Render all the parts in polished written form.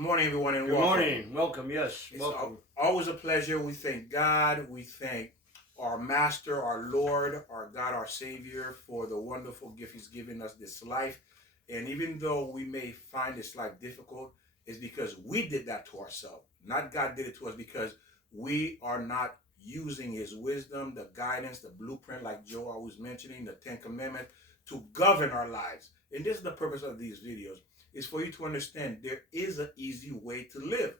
Good morning, everyone, and Good welcome. morning. Welcome. Yes. It's Welcome. always a pleasure. We thank God. We thank our Master, our Lord, our God, our Savior for the wonderful gift He's given us this life. And even though we may find this life difficult, it's because we did that to ourselves. Not God did it to us because we are not using His wisdom, the guidance, the blueprint, like Joe always mentioning, the Ten Commandments, to govern our lives. And this is the purpose of these videos, is for you to understand there is an easy way to live,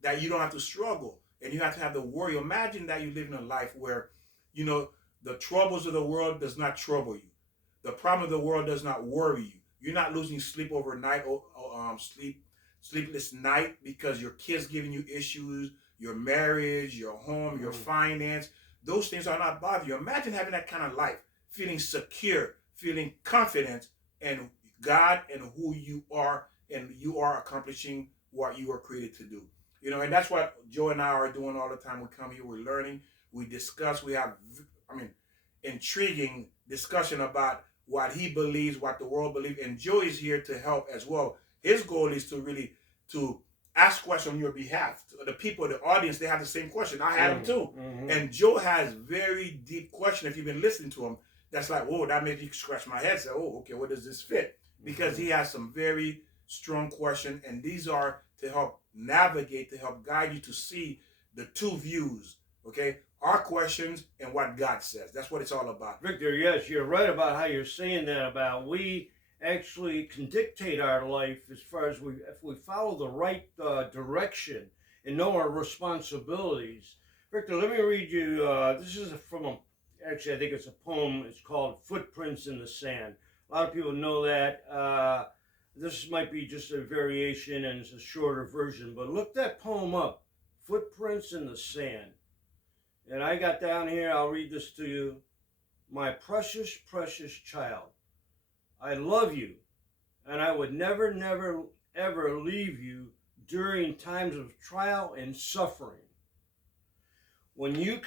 that you don't have to struggle and you have to have the worry. Imagine that you live in a life where, the troubles of the world does not trouble you. The problem of the world does not worry you. You're not losing sleep overnight or sleepless night because your kids giving you issues, your marriage, your home, your finance. Those things are not bothering you. Imagine having that kind of life, feeling secure, feeling confident in God and who you are, and you are accomplishing what you were created to do. And that's what Joe and I are doing all the time. We come here, we're learning, we discuss, we have, intriguing discussion about what he believes, what the world believes, and Joe is here to help as well. His goal is to ask questions on your behalf. The people, the audience, they have the same question. I had them too. And Joe has very deep question. If you've been listening to him, that's like, whoa, that made me scratch my head. Say, oh, okay, where does this fit? Because he has some very strong questions, and these are to help navigate, to help guide you to see the two views, okay? Our questions and what God says. That's what it's all about. Victor, yes, you're right about how you're saying that about we actually can dictate our life as far as if we follow the right direction and know our responsibilities. Victor, let me read you, this is actually I think it's a poem. It's called Footprints in the Sand. A lot of people know that. This might be just a variation and it's a shorter version, but look that poem up, Footprints in the Sand. And I got down here, I'll read this to you. My precious, precious child, I love you, and I would never, never, ever leave you during times of trial and suffering. When you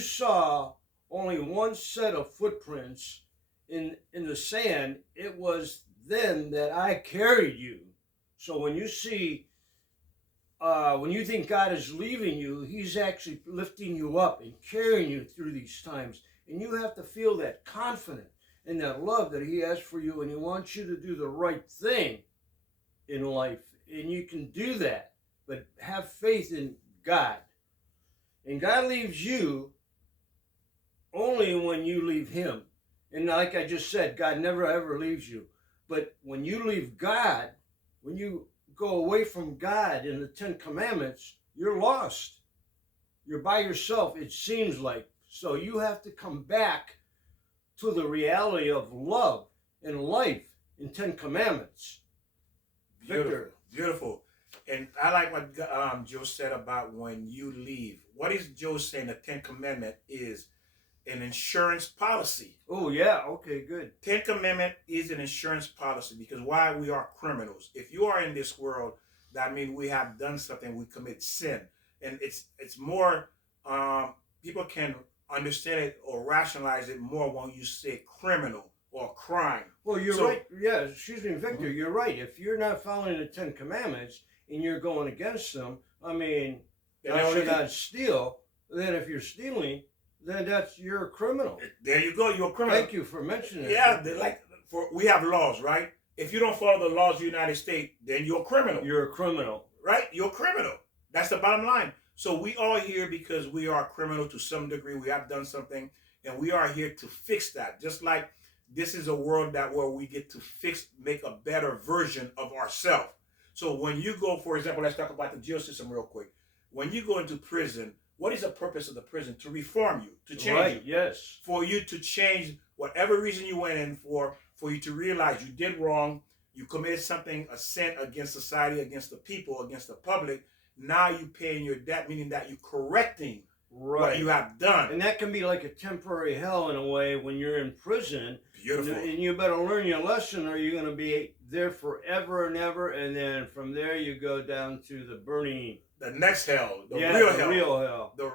saw only one set of footprints in the sand, it was then that I carried you. So when you think God is leaving you, He's actually lifting you up and carrying you through these times. And you have to feel that confidence and that love that He has for you, and He wants you to do the right thing in life. And you can do that, but have faith in God. And God leaves you only when you leave Him. And like I just said, God never ever leaves you. But when you leave God, when you go away from God in the Ten Commandments, you're lost. You're by yourself, it seems like. So you have to come back to the reality of love and life in Ten Commandments. Beautiful. Victor. Beautiful. And I like what Joe said about when you leave. What is Joe saying? The Ten Commandment is an insurance policy. Oh, yeah. Okay, good. Ten Commandment is an insurance policy because why? We are criminals. If you are in this world, that means we have done something, we commit sin. And it's more, people can understand it or rationalize it more when you say criminal or crime. Well, you're right. Yeah, excuse me, Victor, you're right. If you're not following the Ten Commandments and you're going against them, I mean, thou shalt not steal, then if you're stealing, then you're a criminal. There you go, you're a criminal. Thank you for mentioning it. Yeah, we have laws, right? If you don't follow the laws of the United States, then you're a criminal. You're a criminal. Right? You're a criminal. That's the bottom line. So we are here because we are criminal to some degree. We have done something, and we are here to fix that. Just like this is a world where we get to make a better version of ourselves. So when you go, for example, let's talk about the jail system real quick. When you go into prison, what is the purpose of the prison? To reform you, to change you. Yes. For you to change whatever reason you went in for you to realize you did wrong, you committed something, a sin against society, against the people, against the public. Now you paying your debt, meaning that you're correcting what you have done. And that can be like a temporary hell in a way when you're in prison. Beautiful. And you better learn your lesson or you're going to be there forever and ever. And then from there you go down to the burning. The next hell, the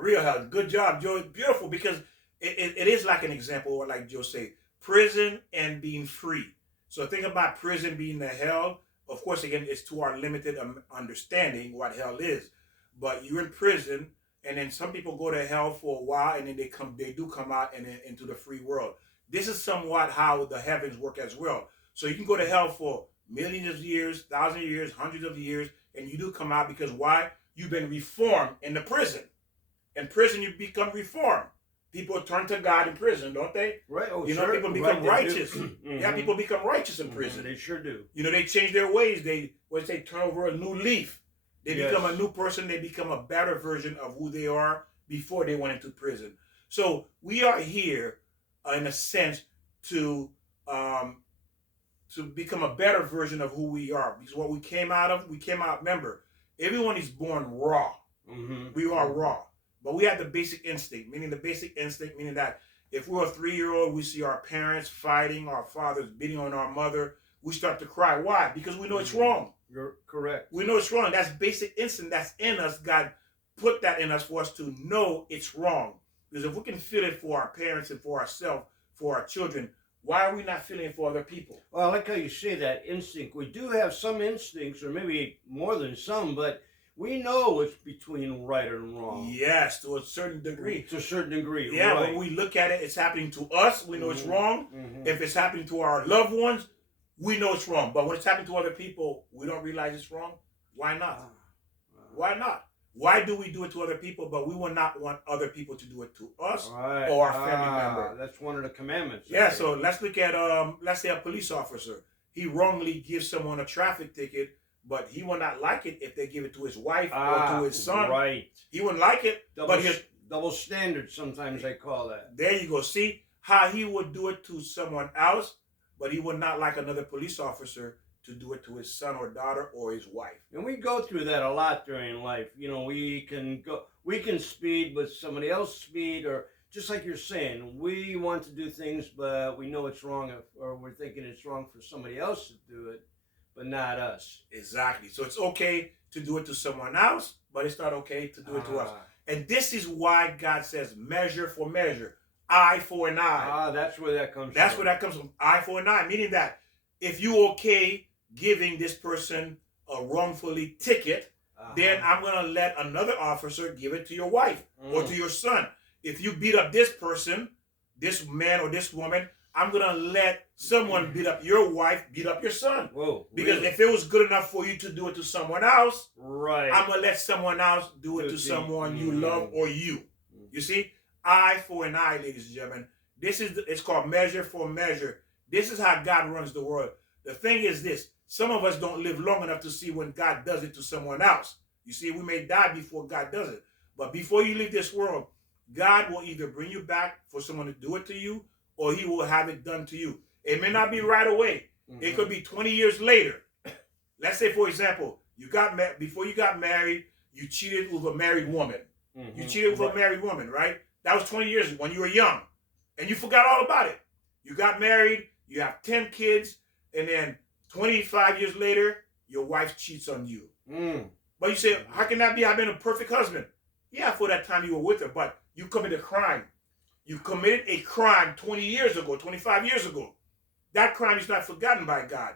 real hell. Good job, Joe. It's beautiful because it is like an example, or like Joe said, prison and being free. So think about prison being the hell, Of course, again, it's to our limited understanding what hell is. But you're in prison, and then some people go to hell for a while, and then they do come out and then into the free world. This is somewhat how the heavens work as well. So you can go to hell for millions of years, thousands of years, hundreds of years, and you do come out because why? You've been reformed in the prison. In prison, you become reformed. People turn to God in prison, don't they? Right. Oh, You know, sure. people become Right, righteous. Mm-hmm. Yeah, people become righteous in prison. They sure do. You know, they change their ways. They turn over a new leaf. They Yes. become a new person. They become a better version of who they are before they went into prison. So we are here, in a sense, to become a better version of who we are. Because what we came out, remember, everyone is born raw. Mm-hmm. We are raw. But we have the basic instinct, meaning that if we're a 3-year-old, we see our parents fighting, our fathers beating on our mother, we start to cry. Why? Because we know it's wrong. You're correct. We know it's wrong. That's basic instinct. That's in us. God put that in us for us to know it's wrong. Because if we can feel it for our parents and for ourselves, for our children, why are we not feeling it for other people? Well, I like how you say that instinct. We do have some instincts, or maybe more than some, but we know it's between right and wrong. Yes, to a certain degree. To a certain degree. Yeah, right. when we look at it, it's happening to us. We know it's wrong. Mm-hmm. If it's happening to our loved ones, we know it's wrong. But when it's happening to other people, we don't realize it's wrong. Why not? Why not? Why do we do it to other people, but we will not want other people to do it to us Right. or our family member? That's one of the commandments. Yeah, so let's look at, let's say a police officer. He wrongly gives someone a traffic ticket, but he will not like it if they give it to his wife or to his son. Right. He wouldn't like it. Double standard, sometimes they call that. There you go. See how he would do it to someone else, but he would not like another police officer to do it to his son or daughter or his wife. And we go through that a lot during life. You know, we can speed, but somebody else speed, or just like you're saying, we want to do things, but we know it's wrong, or we're thinking it's wrong for somebody else to do it, but not us. Exactly. So it's okay to do it to someone else, but it's not okay to do it to us. And this is why God says measure for measure, eye for an eye. That's where that comes from. That's where that comes from, eye for an eye, meaning that if you okay giving this person a wrongfully ticket, then I'm going to let another officer give it to your wife or to your son. If you beat up this person, this man or this woman, I'm going to let someone beat up your wife, beat up your son. Whoa, because really? if it was good enough for you to do it to someone else, right, I'm going to let someone else do it to someone you love or you. You see? Eye for an eye, ladies and gentlemen. It's called measure for measure. This is how God runs the world. The thing is this. Some of us don't live long enough to see when God does it to someone else. You see, we may die before God does it. But before you leave this world, God will either bring you back for someone to do it to you, or he will have it done to you. It may not be right away. It could be 20 years later. Let's say, for example, before you got married, you cheated with a married woman. You cheated with a married woman, right? That was 20 years when you were young. And you forgot all about it. You got married, you have 10 kids, and then 25 years later, your wife cheats on you. But you say, how can that be? I've been a perfect husband. Yeah, for that time you were with her, but you committed a crime. You committed a crime 20 years ago, 25 years ago. That crime is not forgotten by God.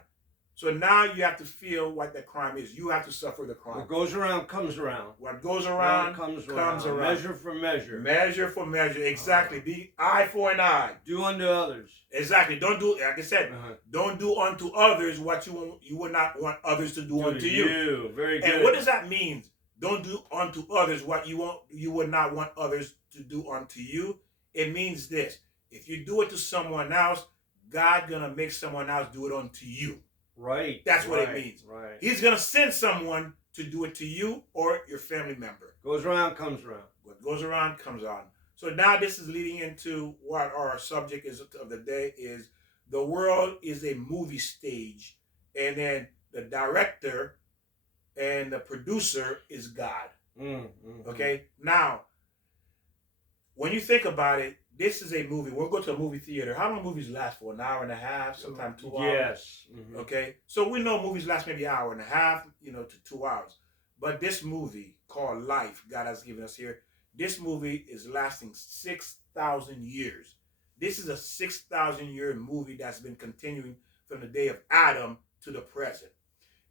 So now you have to feel what that crime is. You have to suffer the crime. What goes around comes around. What goes around comes around. Measure for measure. Measure for measure. Exactly. Be eye for an eye. Do unto others. Exactly. Don't do, like I said, don't do unto others what you would not want others to do unto you. Very good. And what does that mean? Don't do unto others what you would not want others to do unto you. It means this. If you do it to someone else, God's going to make someone else do it unto you. Right. That's what it means. Right. He's going to send someone to do it to you or your family member. Goes around, comes around. What goes around, comes on. So now this is leading into what our subject is of the day is the world is a movie stage. And then the director and the producer is God. Okay? Now, when you think about it, this is a movie. We'll go to a movie theater. How long movies last for? An hour and a half, sometimes 2 hours? Yes. Okay? So we know movies last maybe an hour and a half, to 2 hours. But this movie called Life, God has given us here, this movie is lasting 6,000 years. This is a 6,000-year movie that's been continuing from the day of Adam to the present.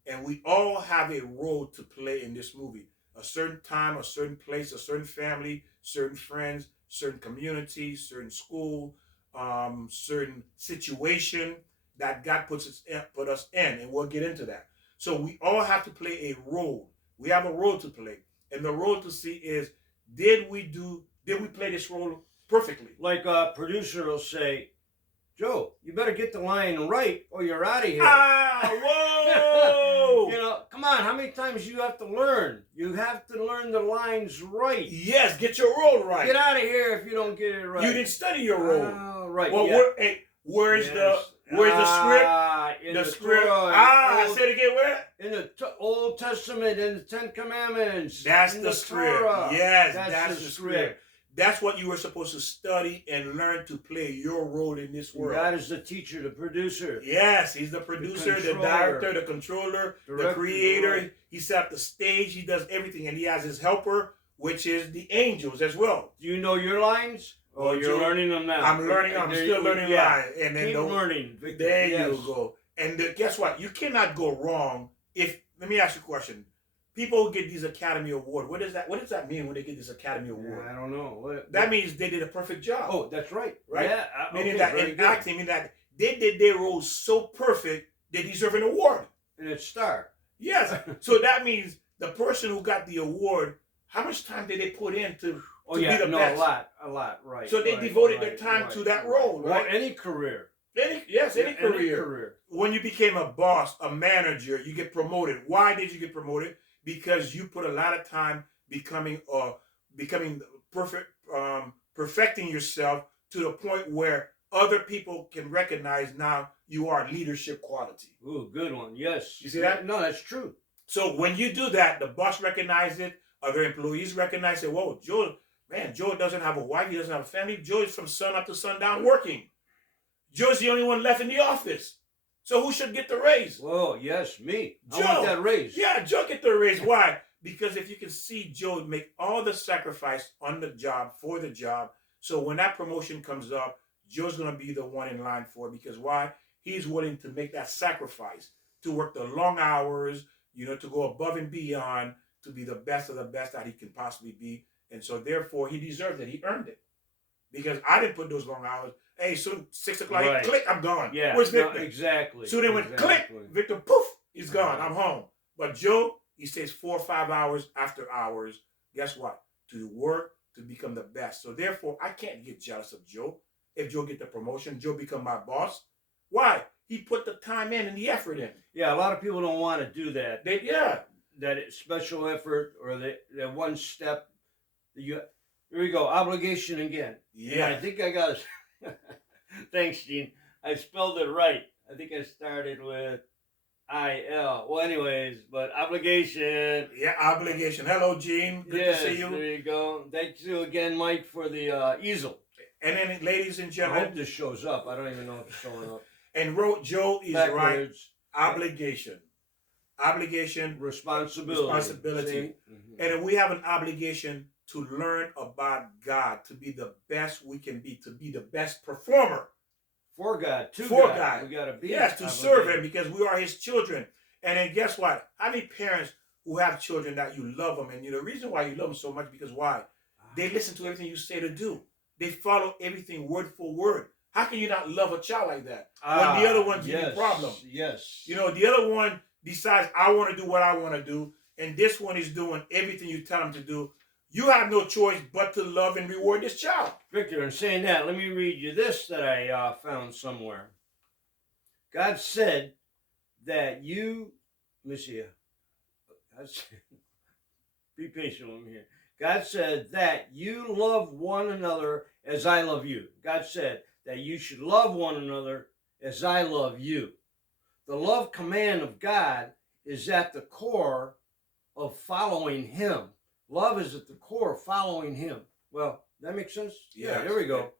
and we all have a role to play in this movie. A certain time, a certain place, a certain family, certain friends, certain community, certain school, certain situation that God put us in, and we'll get into that. So we all have to play a role. We have a role to play, and the role to see is did we play this role perfectly? Like a producer will say, Joe, you better get the line right or you're out of here. Ah, whoa! You know, come on, how many times you have to learn? You have to learn the lines right. Yes, get your role right. Get out of here if you don't get it right. You didn't study your role. Oh, right. Well, Yeah. where's Yes. the script? In The script. Torah, Say it again. Where? in the Old Testament, in the Ten Commandments. That's in the script. Torah. Yes, That's that's the script. That's what you were supposed to study and learn to play your role in this world. God is the teacher, the producer. Yes, he's the producer, the director, the controller, the creator. Right. He set up the stage. He does everything, and he has his helper, which is the angels as well. Do you know your lines? Oh, you're learning them now. I'm learning. I'm still learning lines. And then keep learning. Victor. There Yes. you go. And guess what? You cannot go wrong if. Let me ask you a question. People get these Academy Award. What does that mean when they get this Academy Award? I don't know. That means they did a perfect job. Oh, that's right. Right? Yeah. Meaning that in acting, meaning that they did their role so perfect, they deserve an award. And it's star. Yes. So that means the person who got the award, how much time did they put in to be the best? a lot, right. So they devoted their time to that role, right? Or any career. Any career. When you became a boss, a manager, you get promoted. Why did you get promoted? Because you put a lot of time becoming perfect, perfecting yourself to the point where other people can recognize now you are leadership quality. Ooh, good one. Yes. You see that? No, that's true. So when you do that, the boss recognizes it, other employees recognize it. Whoa, Joe doesn't have a wife, he doesn't have a family. Joe is from sun up to sundown working. Joe's the only one left in the office. So who should get the raise? Whoa, yes, me. Joe. I want that raise. Yeah, Joe get the raise. Why? Because if you can see Joe make all the sacrifice on the job, for the job, so when that promotion comes up, Joe's going to be the one in line for it. Because why? He's willing to make that sacrifice, to work the long hours, to go above and beyond, to be the best of the best that he can possibly be. And so therefore, he deserved it. He earned it. Because I didn't put those long hours. Hey, soon 6 o'clock, Right. click, I'm gone. Yeah. Where's Victor? No, exactly. So then when click, Victor, poof, he's gone. I'm home. But Joe, he stays 4 or 5 hours after hours. Guess what? To work, to become the best. So therefore, I can't get jealous of Joe. If Joe get the promotion, Joe become my boss. Why? He put the time in and the effort in. Yeah, a lot of people don't want to do that. That special effort or that one step. Here we go. Obligation again. Yeah. And I think I got it. Thanks, Gene. I spelled it right. I think I started with I-L. Well, anyways, but obligation. Yeah, obligation. Hello, Gene. Good to see you. There you go. Thank you again, Mike, for the easel. And then, ladies and I gentlemen. hope this shows up. I don't even know if it's showing up. And Joe is Backwards. right. Obligation. Responsibility. Mm-hmm. And we have an obligation to learn about God, to be the best we can be, to be the best performer. For God, For God. We got to be. Yes, to serve Him because we are His children. And then guess what? How many parents who have children that you love them, and the reason why you love them so much because why? They listen to everything you say to do. They follow everything word for word. How can you not love a child like that when the other one's in problem? Yes. The other one decides, I want to do what I want to do, and this one is doing everything you tell him to do. You have no choice but to love and reward this child. Victor, in saying that, let me read you this that I found somewhere. God said that you, let me see here. Be patient with me here. God said that you love one another as I love you. God said that you should love one another as I love you. The love command of God is at the core of following Him. Love is at the core of following Him. Well, that makes sense? Yeah, there we go.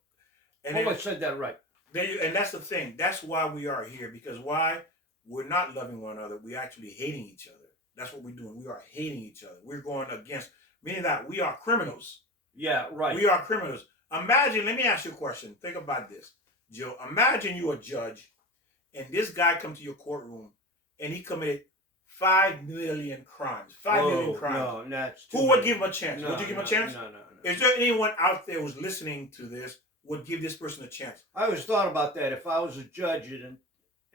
And I said that right. And that's the thing. That's why we are here. Because why? We're not loving one another. We're actually hating each other. That's what we're doing. We are hating each other. We're going against, meaning that we are criminals. Yeah, right. We are criminals. Imagine, let me ask you a question. Think about this, Joe. Imagine you're a judge, and this guy comes to your courtroom, and he committed 5 million crimes. 5 million Whoa, crimes. no, that's too Who would many. give him a chance? No, Would you give him no, a chance? no. Is there anyone out there who's listening to this would give this person a chance? I always thought about that. If I was a judge and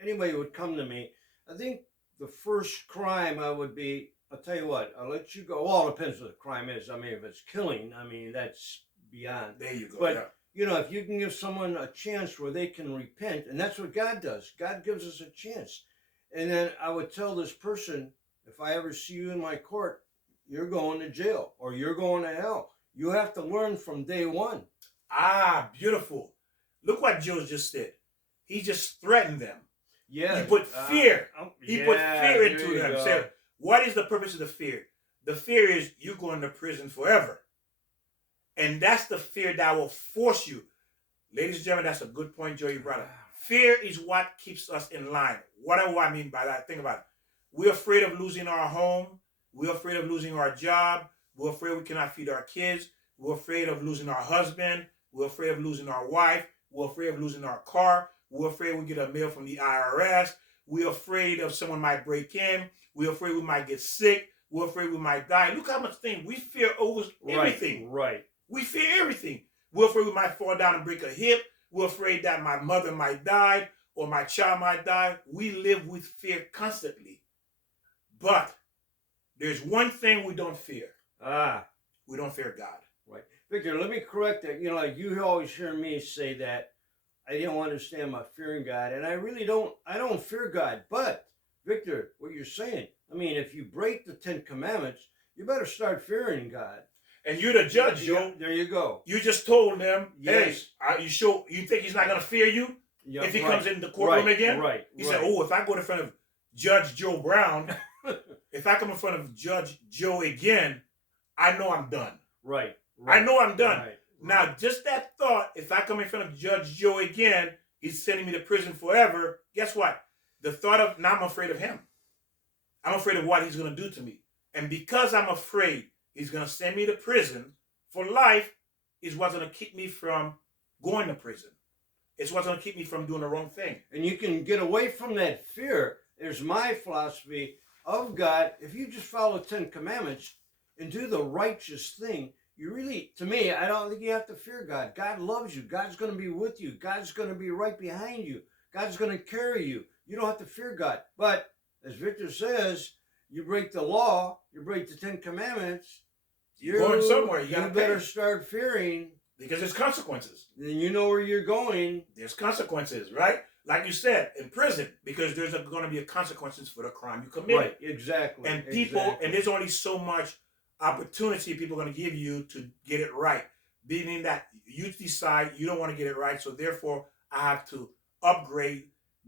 anybody would come to me, I think the first crime I would be, I'll tell you what, I'll let you go. Well, it depends what the crime is. I mean, if it's killing, I mean, that's beyond. There you go. But, yeah. you know, if you can give someone a chance where they can repent, and that's what God does. God gives us a chance. And then I would tell this person, if I ever see you in my court, you're going to jail or you're going to hell. You have to learn from day one. Ah, beautiful. Look what Joe just said. He just threatened them. Yeah. He put fear. He put fear into there you them. go. Said, what is the purpose of the fear? The fear is you going to prison forever. And that's the fear that will force you. Ladies and gentlemen, that's a good point, Joe, you brought up. Fear is what keeps us in line. What do I mean by that? Think about it. We're afraid of losing our home. We're afraid of losing our job. We're afraid we cannot feed our kids. We're afraid of losing our husband. We're afraid of losing our wife. We're afraid of losing our car. We're afraid we get a mail from the IRS. We're afraid of someone might break in. We're afraid we might get sick. We're afraid we might die. Look how much things we fear over everything. Right. We fear everything. We're afraid we might fall down and break a hip. We're afraid that my mother might die or my child might die. We live with fear constantly. But there's one thing we don't fear. We don't fear God. Right. Victor, let me correct that. You know, like you always hear me say that I don't understand my fearing God. And I really don't. I don't fear God. But, Victor, what you're saying, I mean, if you break the 10 Commandments, you better start fearing God. And you're the judge, Joe. There you go. You just told them, Yes. hey, you think he's not going to fear you Yeah, if he right. comes in the courtroom again? Right. He said, oh, if I go in front of Judge Joe Brown, if I come in front of Judge Joe again, I know I'm done. Right. I know I'm done. Right. Now, just that thought, if I come in front of Judge Joe again, he's sending me to prison forever. Guess what? The thought of, now I'm afraid of him. I'm afraid of what he's going to do to me. And because I'm afraid he's going to send me to prison for life, is what's going to keep me from going to prison. It's what's going to keep me from doing the wrong thing. And you can get away from that fear. There's my philosophy of God. If you just follow 10 Commandments and do the righteous thing, you really, to me, I don't think you have to fear God. God loves you. God's going to be with you. God's going to be right behind you. God's going to carry you. You don't have to fear God. But as Victor says, you break the law, you break the 10 Commandments, You're going somewhere. You better start fearing. Because there's consequences. Then you know where you're going. There's consequences, right? Like you said, in prison, because there's going to be consequences for the crime you committed. Right, exactly. And people, and there's only so much opportunity people are going to give you to get it right. Meaning that you decide you don't want to get it right, so therefore I have to upgrade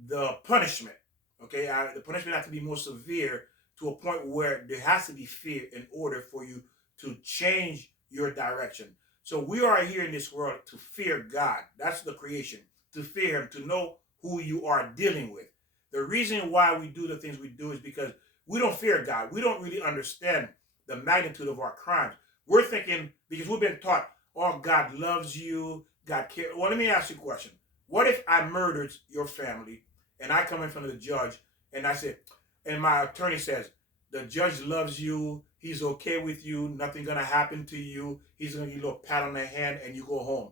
the punishment. Okay, the punishment has to be more severe to a point where there has to be fear in order for you to change your direction. So we are here in this world to fear God. That's the creation. To fear Him, to know who you are dealing with. The reason why we do the things we do is because we don't fear God. We don't really understand the magnitude of our crimes. We're thinking, because we've been taught, oh, God loves you, God cares. Well, let me ask you a question. What if I murdered your family and I come in front of the judge and I say, and my attorney says, the judge loves you, he's okay with you, nothing gonna happen to you, he's gonna give you a little pat on the hand and you go home.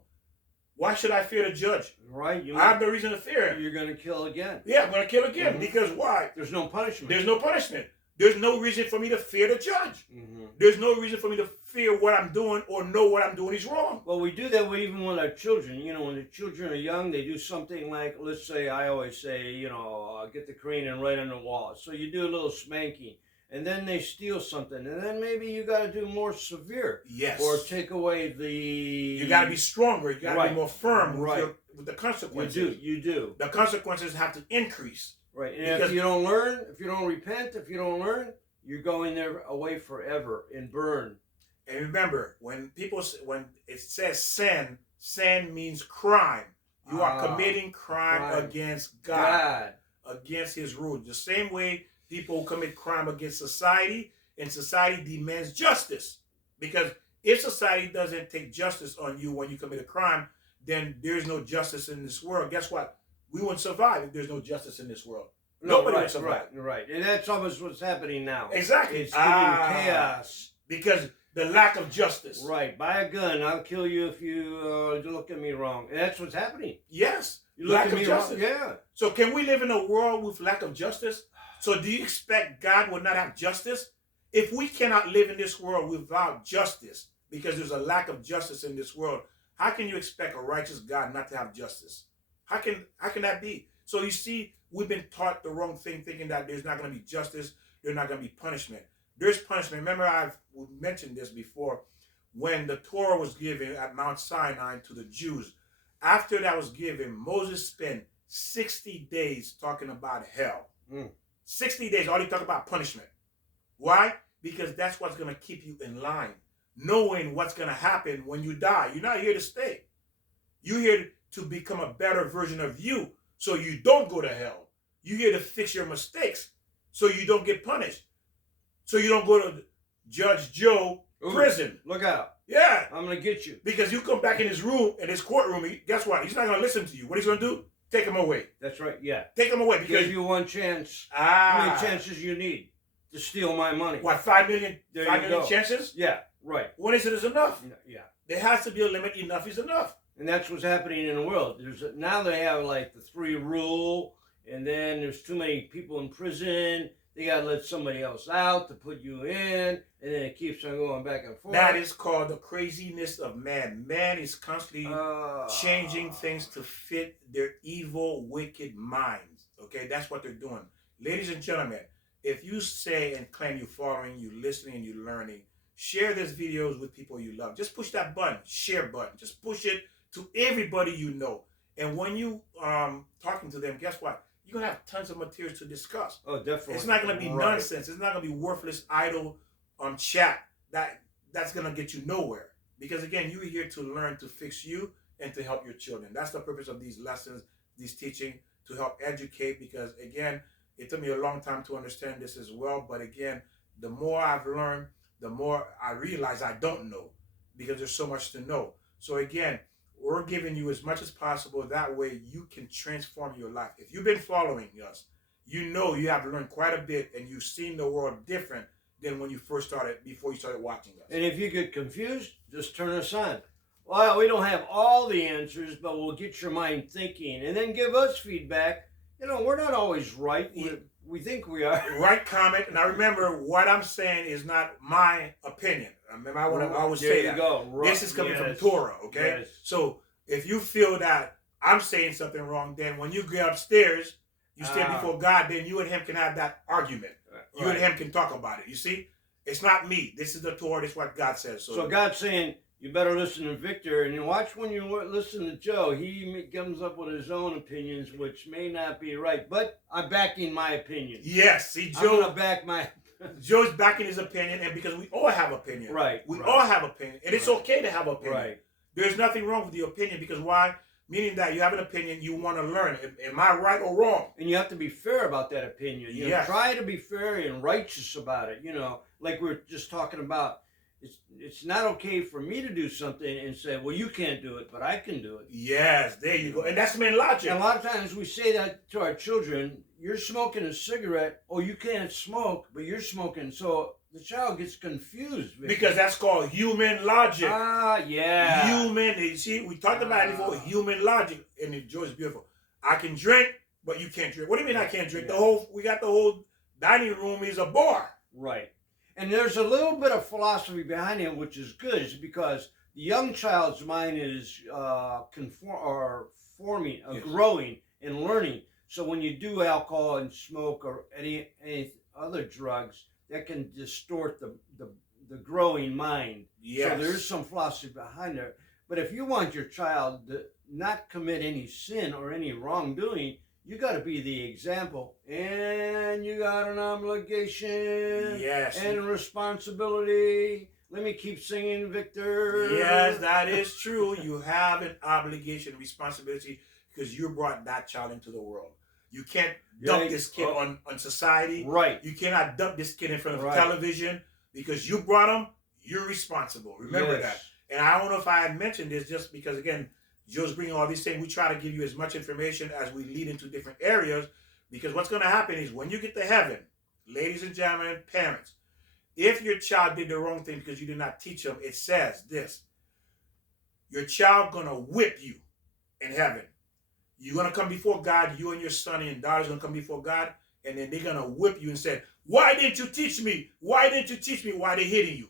Why should I fear the judge? Right. I have no reason to fear him. You're going to kill again. Yeah, I'm going to kill again. Because why? There's no punishment. There's no punishment. There's no reason for me to fear the judge. Mm-hmm. There's no reason for me to fear what I'm doing or know what I'm doing is wrong. Well, we do that even with our children. You know, when the children are young, they do something like, let's say, I always say, you know, get the crane and write on the wall. So you do a little spanking. And then they steal something. And then maybe you got to do more severe. Yes. Or take away the... You got to be stronger. You got to be more firm with the consequences. You do. The consequences have to increase. Right. And if you don't learn, if you don't repent, if you don't learn, you're going there away forever and burn. And remember, when it says sin, sin means crime. You are committing crime against God, against His rule. The same way people commit crime against society, and society demands justice. Because if society doesn't take justice on you when you commit a crime, then there's no justice in this world. Guess what? We won't survive if there's no justice in this world. Nobody right, would survive. right. And that's almost what's happening now. Exactly. It's giving chaos. Because the lack of justice. Right. Buy a gun. I'll kill you if you look at me wrong. And that's what's happening. Yes. You look Lack at of me justice. wrong. Yeah. So can we live in a world with lack of justice? So do you expect God will not have justice? If we cannot live in this world without justice, because there's a lack of justice in this world, how can you expect a righteous God not to have justice? How can that be? So you see, we've been taught the wrong thing, thinking that there's not going to be justice, there's not going to be punishment. There's punishment. Remember, I've mentioned this before. When the Torah was given at Mount Sinai to the Jews, after that was given, Moses spent 60 days talking about hell. 60 days, all he talked about punishment. Why? Because that's what's going to keep you in line. Knowing what's going to happen when you die. You're not here to stay. You're here to become a better version of you so you don't go to hell. You're here to fix your mistakes so you don't get punished. So you don't go to Judge Joe prison. Look out. Yeah. I'm going to get you. Because you come back in his room, in his courtroom, guess what? He's not going to listen to you. What he's going to do? Take him away. That's right. Yeah. Take him away. Because give you one chance. How many chances you need to steal my money? What, 5 million? There 5 you million go. chances? Yeah. Right. When is it is enough? Yeah. There has to be a limit. Enough is enough. And that's what's happening in the world. Now they have like the 3 rule, and then there's too many people in prison. They got to let somebody else out to put you in, and then it keeps on going back and forth. That is called the craziness of man. Man is constantly changing things to fit their evil, wicked minds. Okay, that's what they're doing. Ladies and gentlemen, if you say and claim you're following, you're listening, and you're learning, share these videos with people you love. Just push that button, share button. Just push it to everybody you know. And when you talking to them, guess what? You're going to have tons of materials to discuss. Oh, definitely. It's not going to be nonsense. It's not going to be worthless, idle chat. That's going to get you nowhere. Because, again, you're here to learn, to fix you, and to help your children. That's the purpose of these lessons, these teaching, to help educate. Because, again, it took me a long time to understand this as well. But, again, the more I've learned, the more I realize I don't know. Because there's so much to know. So, again, we're giving you as much as possible. That way you can transform your life. If you've been following us, you know you have learned quite a bit and you've seen the world different than when you first started, before you started watching us. And if you get confused, just turn us on. Well, we don't have all the answers, but we'll get your mind thinking and then give us feedback. You know, we're not always right. We think we are. Right comment. Now remember, what I'm saying is not my opinion. Remember, I always say that. Go. Right. This is coming from Torah, okay? Yes. So if you feel that I'm saying something wrong, then when you get upstairs, you stand before God, then you and him can have that argument. You and him can talk about it. You see? It's not me. This is the Torah. This is what God says. So God's saying, you better listen to Victor, and you watch when you listen to Joe. He comes up with his own opinions, which may not be right, but I'm backing my opinion. Yes, see, I'm Joe. gonna back my. Joe's backing his opinion, and because we all have opinion, Right? We all have opinion, and it's okay to have opinion. Right. There's nothing wrong with the opinion, because why? Meaning that you have an opinion, you want to learn. Am I right or wrong? And you have to be fair about that opinion. You know, try to be fair and righteous about it. You know, like we we're just talking about. It's not okay for me to do something and say, well, you can't do it, but I can do it. Yes, there you go. And that's main logic. And a lot of times we say that to our children. You're smoking a cigarette. Oh, you can't smoke, but you're smoking. So the child gets confused. Because that's called human logic. Yeah. Human. You see, we talked about it before. Human logic. And it is beautiful. I can drink, but you can't drink. What do you mean I can't drink? Yeah. We got the whole dining room is a bar. Right. And there's a little bit of philosophy behind it, which is good, is because the young child's mind is growing and learning. So when you do alcohol and smoke or any other drugs, that can distort the growing mind. Yes. So there's some philosophy behind it. But if you want your child to not commit any sin or any wrongdoing, you got to be the example, and you got an obligation, and a responsibility. Let me keep singing, Victor. Yes, that is true. You have an obligation, responsibility, because you brought that child into the world. You can't dump this kid on society. Right. You cannot dump this kid in front of television, because you brought him. You're responsible. Remember that. And I don't know if I had mentioned this, just because, again, Joe's bringing all these things. We try to give you as much information as we lead into different areas. Because what's going to happen is when you get to heaven, ladies and gentlemen, parents, if your child did the wrong thing because you did not teach them, it says this: your child going to whip you in heaven. You're going to come before God, you and your son and daughter's going to come before God, and then they're going to whip you and say, why didn't you teach me? Why didn't you teach me? Why they hitting you?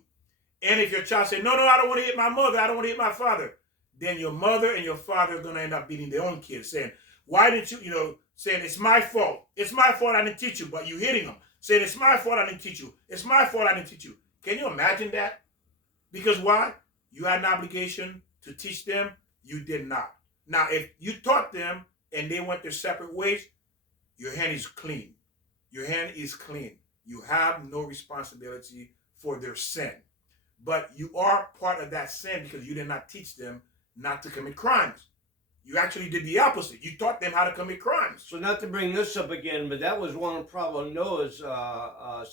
And if your child said, no, I don't want to hit my mother, I don't want to hit my father, then your mother and your father are going to end up beating their own kids, saying, why didn't you, saying, it's my fault. It's my fault I didn't teach you, but you hitting them. Saying, it's my fault I didn't teach you. It's my fault I didn't teach you. Can you imagine that? Because why? You had an obligation to teach them. You did not. Now, if you taught them and they went their separate ways, your hand is clean. Your hand is clean. You have no responsibility for their sin. But you are part of that sin because you did not teach them not to commit crimes. You actually did the opposite. You taught them how to commit crimes. So not to bring this up again, but that was one of probably Noah's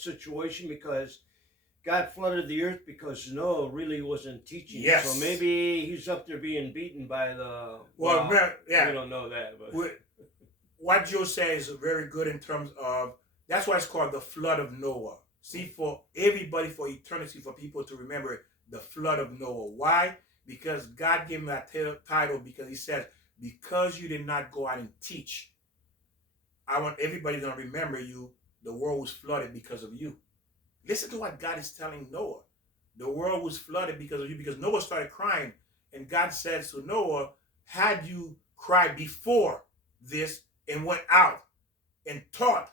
situation, because God flooded the earth because Noah really wasn't teaching. Yes. So maybe he's up there being beaten by the... Well, yeah. We don't know that. But what Joe says is very good in terms of, that's why it's called the flood of Noah. See, for everybody, for eternity, for people to remember the flood of Noah. Why? Because God gave him that title because he said, because you did not go out and teach, I want everybody to remember you. The world was flooded because of you. Listen to what God is telling Noah. The world was flooded because of you, because Noah started crying. And God says to Noah, had you cried before this and went out and taught,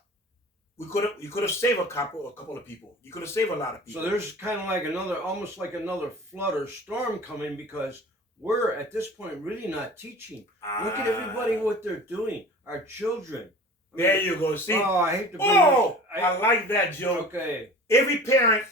you could have saved a couple of people. You could have saved a lot of people. So there's kind of like almost like another flood or storm coming, because we're at this point really not teaching. Look at everybody, what they're doing. Our children. There you go. See? Oh, I hate to bring I like that, Joe. Okay. Every parent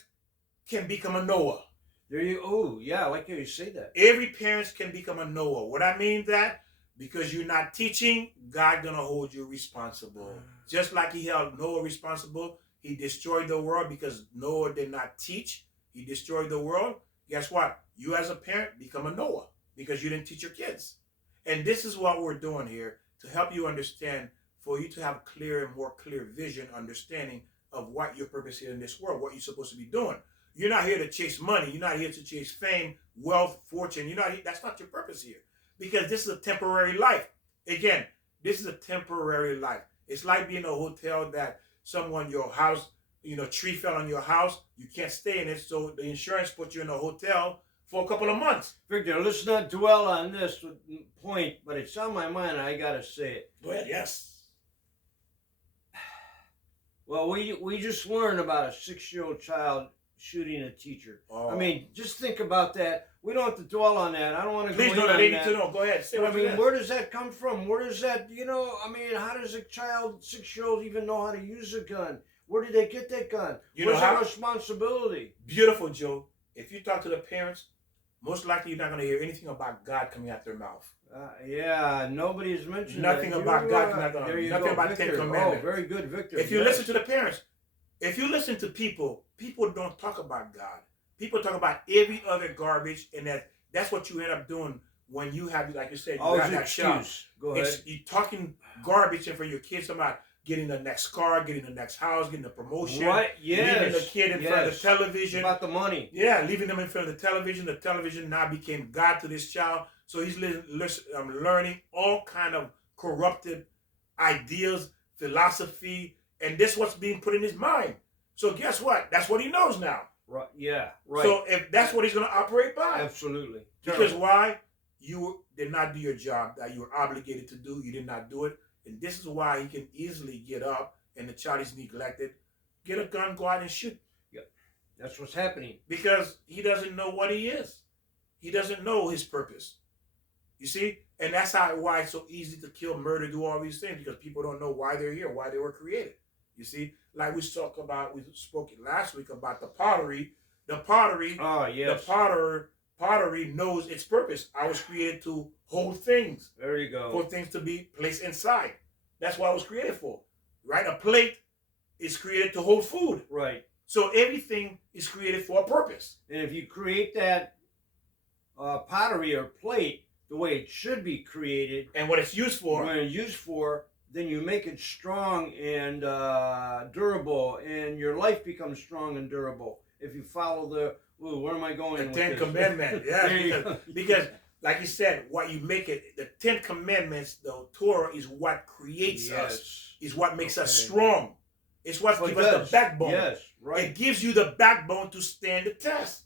can become a Noah. There you. Oh, yeah, I like how you say that. Every parent can become a Noah. What I mean that, because you're not teaching, God gonna hold you responsible. Just like he held Noah responsible, he destroyed the world because Noah did not teach. He destroyed the world. Guess what? You as a parent become a Noah because you didn't teach your kids. And this is what we're doing here to help you understand, for you to have clear and more clear vision, understanding of what your purpose is in this world, what you're supposed to be doing. You're not here to chase money. You're not here to chase fame, wealth, fortune. That's not your purpose here, because this is a temporary life. Again, this is a temporary life. It's like being in a hotel that your house, tree fell on your house. You can't stay in it, so the insurance puts you in a hotel for a couple of months. Victor, let's not dwell on this point, but it's on my mind and I gotta say it. Go ahead, yes. Well, we just learned about a 6-year-old child shooting a teacher. Oh. I mean, just think about that. We don't have to dwell on that. I don't want to go Please in don't on need that. to know. Go ahead. Say But what you got. where does that come from? Where does that, how does a child, 6-year-old, even know how to use a gun? Where did they get that gun? Where's their responsibility? Beautiful, Joe. If you talk to the parents, most likely you're not going to hear anything about God coming out their mouth. Yeah, nobody has mentioned nothing that. about God coming out their mouth. Nothing about Victor. Ten Commandments. Oh, very good, Victor. If you listen to the parents, if you listen to people don't talk about God. People talk about every other garbage, and that's what you end up doing when you have, like you said, you have that shop. Go ahead. You're talking garbage in front of your kids about getting the next car, getting the next house, getting the promotion. Right, yes. Leaving the kid in front of the television. About the money. Yeah, leaving them in front of the television. The television now became God to this child. So he's learning all kind of corrupted ideas, philosophy, and this is what's being put in his mind. So guess what? That's what he knows now. Right. Yeah. Right. So if that's what he's going to operate by. Absolutely. Because why? You did not do your job that you were obligated to do. You did not do it. And this is why he can easily get up and the child is neglected. Get a gun, go out and shoot. Yep. That's what's happening. Because he doesn't know what he is. He doesn't know his purpose. You see? And that's why it's so easy to kill, murder, do all these things. Because people don't know why they're here, why they were created. You see? Like we spoke last week about the pottery. The pottery, oh, yes. The pottery knows its purpose. I was created to hold things. There you go. For things to be placed inside. That's what I was created for. Right? A plate is created to hold food. Right. So everything is created for a purpose. And if you create that pottery or plate the way it should be created, and what it's used for, then you make it strong and durable, and your life becomes strong and durable if you follow the. Ooh, where am I going? The with Ten this? Commandments. Yeah, There you because, go. because like you said, what you make it, the Ten Commandments, the Torah is what creates us, is what makes us strong. It's what So it gives us the does. backbone. Yes, right. It gives you the backbone to stand the test.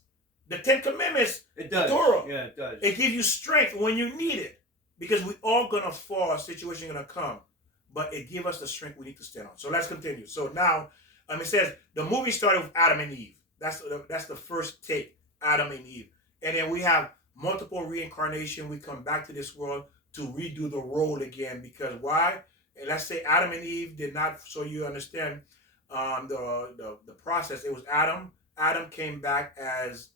The Ten Commandments, It does. Torah. Yeah, it does. It gives you strength when you need it. Because we all gonna fall, a situation gonna come. But it gives us the strength we need to stand on. So let's continue. So now, it says the movie started with Adam and Eve. That's the first take, Adam and Eve. And then we have multiple reincarnation. We come back to this world to redo the role again. Because why? And let's say Adam and Eve did not, so you understand the process. It was Adam. Adam came back as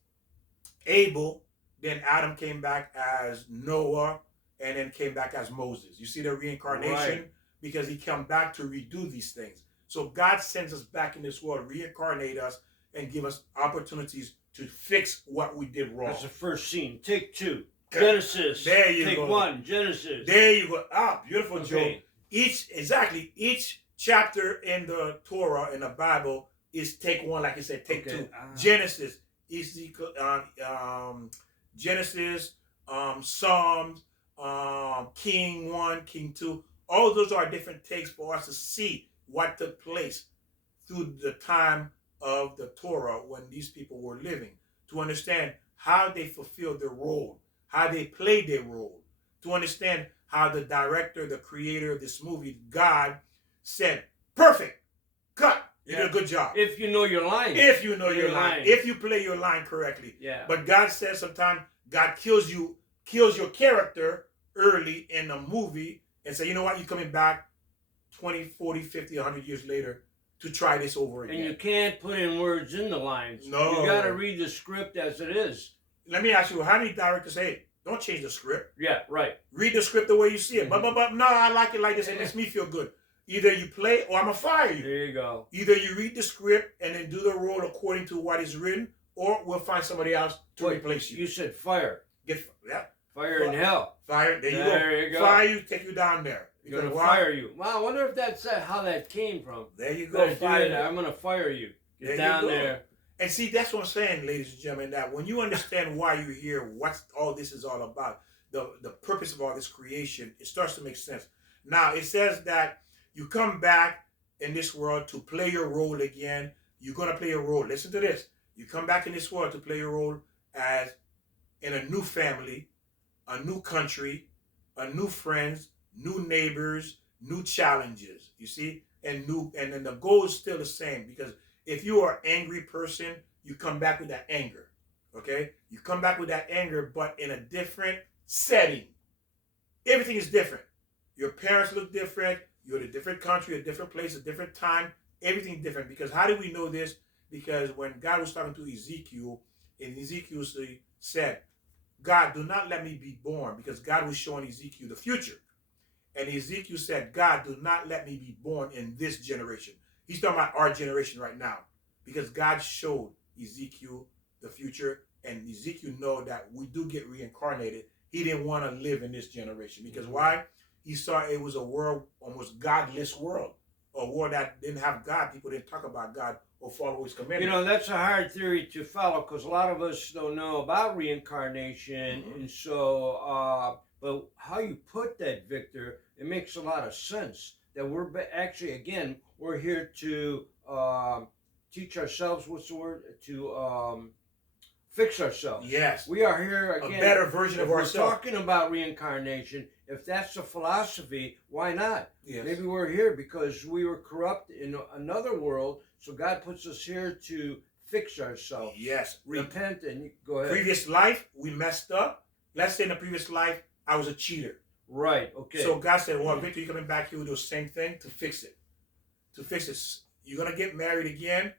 Abel. Then Adam came back as Noah. And then came back as Moses. You see the reincarnation? Right. Because he come back to redo these things. So God sends us back in this world, reincarnate us, and give us opportunities to fix what we did wrong. That's the first scene. Take two. Okay. Genesis. There you Take go. one. Genesis. There you go. Ah, beautiful, Okay. Joe. Each chapter in the Torah, in the Bible, is take one, like you said, take two. Genesis, Ezekiel, Genesis, Psalms, King 1, King 2. All those are different takes for us to see what took place through the time of the Torah when these people were living, to understand how they fulfilled their role, how they played their role, to understand how the director, the creator of this movie, God, said, perfect, cut, you did a good job. If you know your line. If you know your line. If you play your line correctly. Yeah. But God says sometimes God kills your character early in the movie and say, you know what, you're coming back 20, 40, 50, 100 years later to try this over again. And you can't put in words in the lines. No. You got to read the script as it is. Let me ask you, how many directors say, hey, don't change the script. Yeah, right. Read the script the way you see it. But no, I like it like this. It makes me feel good. Either you play or I'm going to fire you. There you go. Either you read the script and then do the role according to what is written, or we'll find somebody else to replace you. You said fire. Yeah. Fire in hell. Fire. There you go. Fire you, take you down there. You're going to fire you. Well, I wonder if that's how that came from. There you go. I'm going to fire you. Get down there. And see, that's what I'm saying, ladies and gentlemen, that when you understand why you're here, what all this is all about, the purpose of all this creation, it starts to make sense. Now, it says that you come back in this world to play your role again. You're going to play a role. Listen to this. You come back in this world to play your role as in a new family, a new country, a new friends, new neighbors, new challenges. You see? And then the goal is still the same, because if you are an angry person, you come back with that anger. Okay? You come back with that anger, but in a different setting. Everything is different. Your parents look different. You're in a different country, a different place, a different time. Everything different. Because how do we know this? Because when God was talking to Ezekiel, and Ezekiel said, God, do not let me be born, because God was showing Ezekiel the future. And Ezekiel said, God, do not let me be born in this generation. He's talking about our generation right now, because God showed Ezekiel the future, and Ezekiel know that we do get reincarnated. He didn't want to live in this generation, because why? He saw it was a world, almost godless world, a world that didn't have God. People didn't talk about God or follow his commandments. You know, that's a hard theory to follow, because a lot of us don't know about reincarnation. And so, but how you put that, Victor, it makes a lot of sense. That we're actually, again, we're here to teach ourselves, what's the word? To fix ourselves. Yes. We are here, again. A better version of ourselves. We're talking about reincarnation. If that's the philosophy, why not? Yes. Maybe we're here because we were corrupt in another world, so God puts us here to fix ourselves. Yes. Repent and go ahead. Previous life, we messed up. Let's say in the previous life, I was a cheater. Right, okay. So God said, well, Victor, you're coming back here with the same thing to fix it. To fix it. You're going to get married again,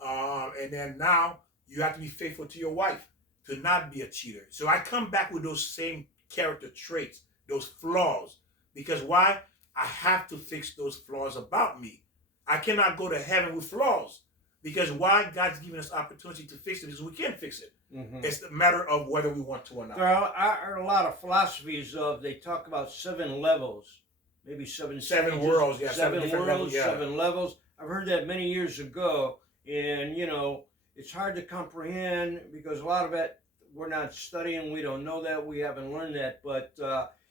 and then now you have to be faithful to your wife, to not be a cheater. So I come back with those same character traits, those flaws. Because why? I have to fix those flaws about me. I cannot go to heaven with flaws. Because why? God's giving us opportunity to fix it, because we can fix it. It's a matter of whether we want to or not. There are a lot of philosophies they talk about 7 levels maybe seven Seven stages, worlds, yeah, seven different worlds, levels, yeah. 7 levels. I've heard that many years ago, and it's hard to comprehend because a lot of it we're not studying, we don't know that, we haven't learned that, but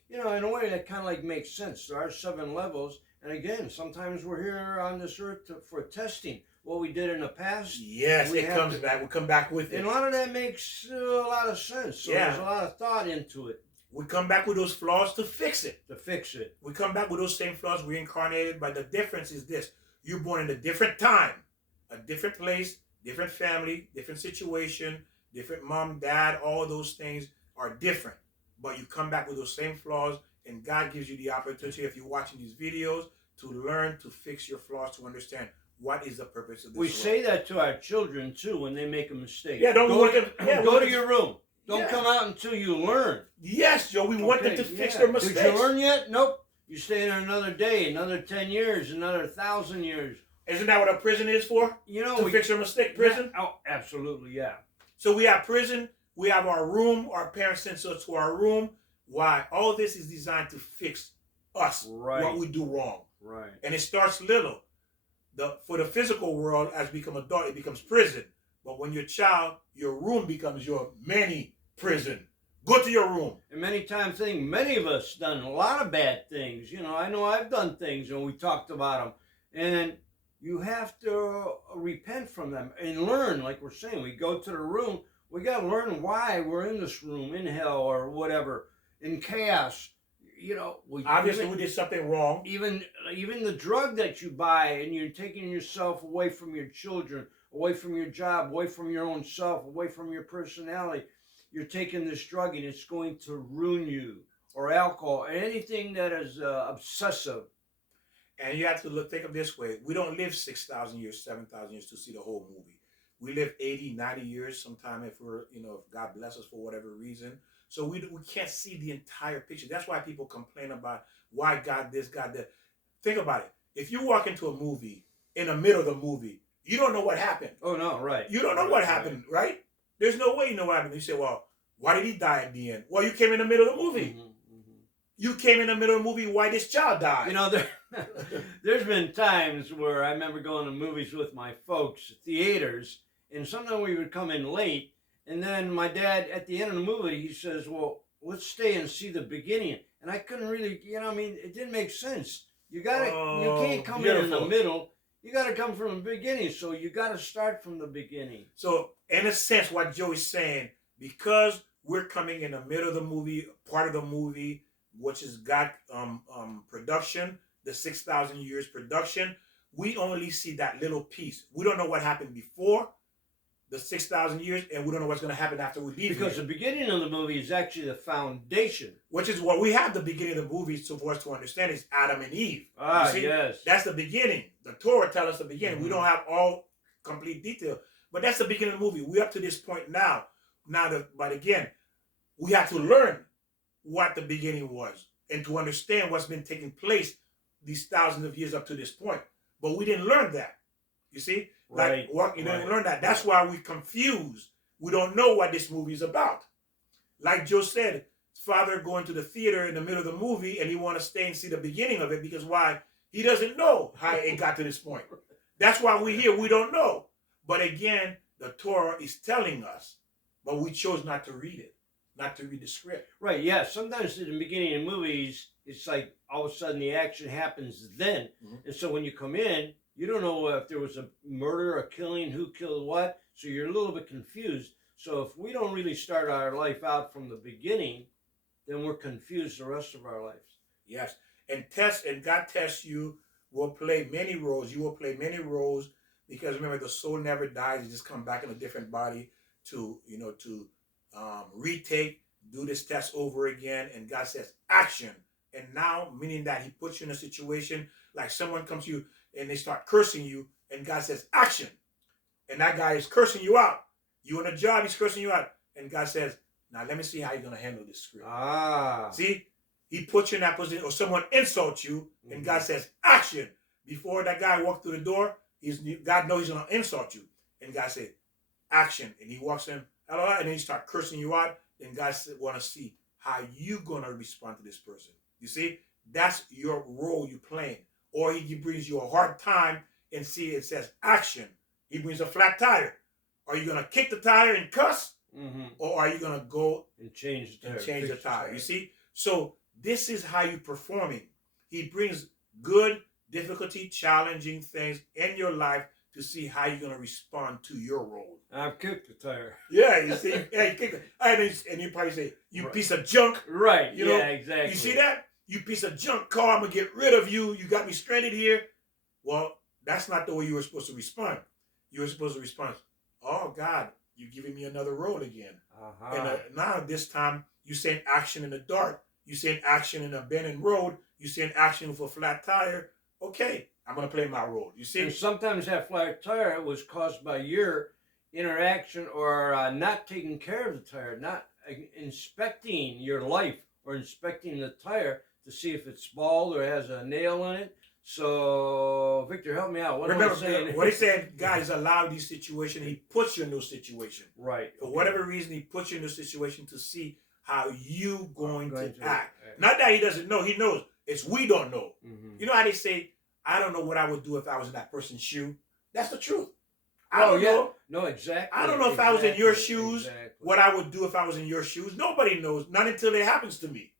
in a way that kind of like makes sense. There are 7 levels, and again, sometimes we're here on this earth for testing what we did in the past. Yes, it comes back. We come back with it. And a lot of that makes a lot of sense. So there's a lot of thought into it. We come back with those flaws to fix it. We come back with those same flaws, reincarnated, but the difference is this. You're born in a different time, a different place, different family, different situation, different mom, dad, all those things are different. But you come back with those same flaws, and God gives you the opportunity, if you're watching these videos, to learn to fix your flaws, to understand what is the purpose of this. We say that to our children, too, when they make a mistake. Yeah, go to your room. Don't come out until you learn. Yes, Joe, we want them to fix their mistakes. Did you learn yet? Nope. You stay in another day, another 10 years, another 1,000 years. Isn't that what a prison is for? To fix your mistake, prison? Oh, absolutely, yeah. So we have prison, we have our room, our parents send us to our room. Why? All this is designed to fix us, what we do wrong. Right. And it starts little. For the physical world, as we become adult, it becomes prison. But when you're a child, your room becomes your mini prison. Go to your room. And many times, many of us done a lot of bad things. I know I've done things, and we talked about them. And you have to repent from them and learn, like we're saying. We go to the room, we got to learn why we're in this room, in hell or whatever, in chaos. Obviously we did something wrong. Even the drug that you buy, and you're taking yourself away from your children, away from your job, away from your own self, away from your personality. You're taking this drug, and it's going to ruin you. Or alcohol, or anything that is obsessive. And you have to think of this way. We don't live 6,000 years, 7,000 years to see the whole movie. We live 80, 90 years sometime if if God bless us for whatever reason. So we can't see the entire picture. That's why people complain about why God this, God that. Think about it. If you walk into a movie, in the middle of the movie, you don't know what happened. Oh, no, right. You don't know what happened, right? There's no way you know what happened. You say, well, why did he die at the end? Well, you came in the middle of the movie. You came in the middle of the movie, why this child died? There's been times where I remember going to movies with my folks, theaters, and sometimes we would come in late, and then my dad, at the end of the movie, he says, well, let's stay and see the beginning. And I couldn't really, it didn't make sense. You can't come in the middle. You got to come from the beginning, so you got to start from the beginning. So, in a sense, what Joe is saying, because we're coming in the middle of the movie, part of the movie, which is God production, the 6,000 years production, we only see that little piece. We don't know what happened before the 6,000 years, and we don't know what's going to happen after we leave. Because the beginning of the movie is actually the foundation. Which is what we have the beginning of the movie for us to understand is Adam and Eve. Yes. That's the beginning. The Torah tells us the beginning. Mm-hmm. We don't have all complete detail, but that's the beginning of the movie. We're up to this point now. But again, we have to learn what the beginning was and to understand what's been taking place these thousands of years up to this point. But we didn't learn that. You see? Didn't learn that. That's why we're confused. We don't know what this movie is about. Like Joe said, his father going to the theater in the middle of the movie and he want to stay and see the beginning of it because why? He doesn't know how it got to this point. That's why we're here. We don't know. But again, the Torah is telling us, but we chose not to read it. Not to read the script. Right, yeah. Sometimes in the beginning of movies, it's like all of a sudden the action happens then. Mm-hmm. And so when you come in, you don't know if there was a murder, a killing, who killed what. So you're a little bit confused. So if we don't really start our life out from the beginning, then we're confused the rest of our lives. Yes. And God tests you, will play many roles. You will play many roles because remember, the soul never dies. You just come back in a different body to retake, do this test over again, and God says action. And now, meaning that he puts you in a situation like someone comes to you and they start cursing you, and God says action. And that guy is cursing you out. You on a job, he's cursing you out. And God says, now let me see how you're going to handle this script. See, he puts you in that position, or someone insults you, and God says action. Before that guy walked through the door, God knows he's going to insult you. And God said action. And he walks in, hello, and then he start cursing you out. Then God want to see how you going to respond to this person. You see, that's your role you're playing. Or he brings you a hard time and see it says action. He brings a flat tire. Are you gonna kick the tire and cuss? Or are you gonna go and change the tire? And change the tire. You see? So this is how you're performing. He brings good, difficulty, challenging things in your life to see how you're gonna respond to your role. I've kicked the tire. Yeah, you see, hey, kick it. And you probably say, "You Right. piece of junk." Right. You know, yeah, exactly. You see that? "You piece of junk car, I'm gonna get rid of you. You got me stranded here." Well, that's not the way you were supposed to respond. You were supposed to respond, "Oh God, you're giving me another road again." And now this time you saying action in the dark. You saying action in a abandoned road. You saying action with a flat tire. Okay, I'm gonna play my role. You see? And sometimes that flat tire was caused by your interaction or not taking care of the tire, not inspecting your life or inspecting the tire to see if it's bald or has a nail in it. So, Victor, help me out. What am I saying? What he said, God is allowed these situations. He puts you in those situations. Right. For whatever reason, he puts you in those situations to see how you going to act. Right. Not that he doesn't know. He knows. It's we don't know. Mm-hmm. You know how they say, "I don't know what I would do if I was in that person's shoe." That's the truth. I don't know. No, exactly. I don't know if I was in your shoes, what I would do if I was in your shoes. Nobody knows. Not until it happens to me.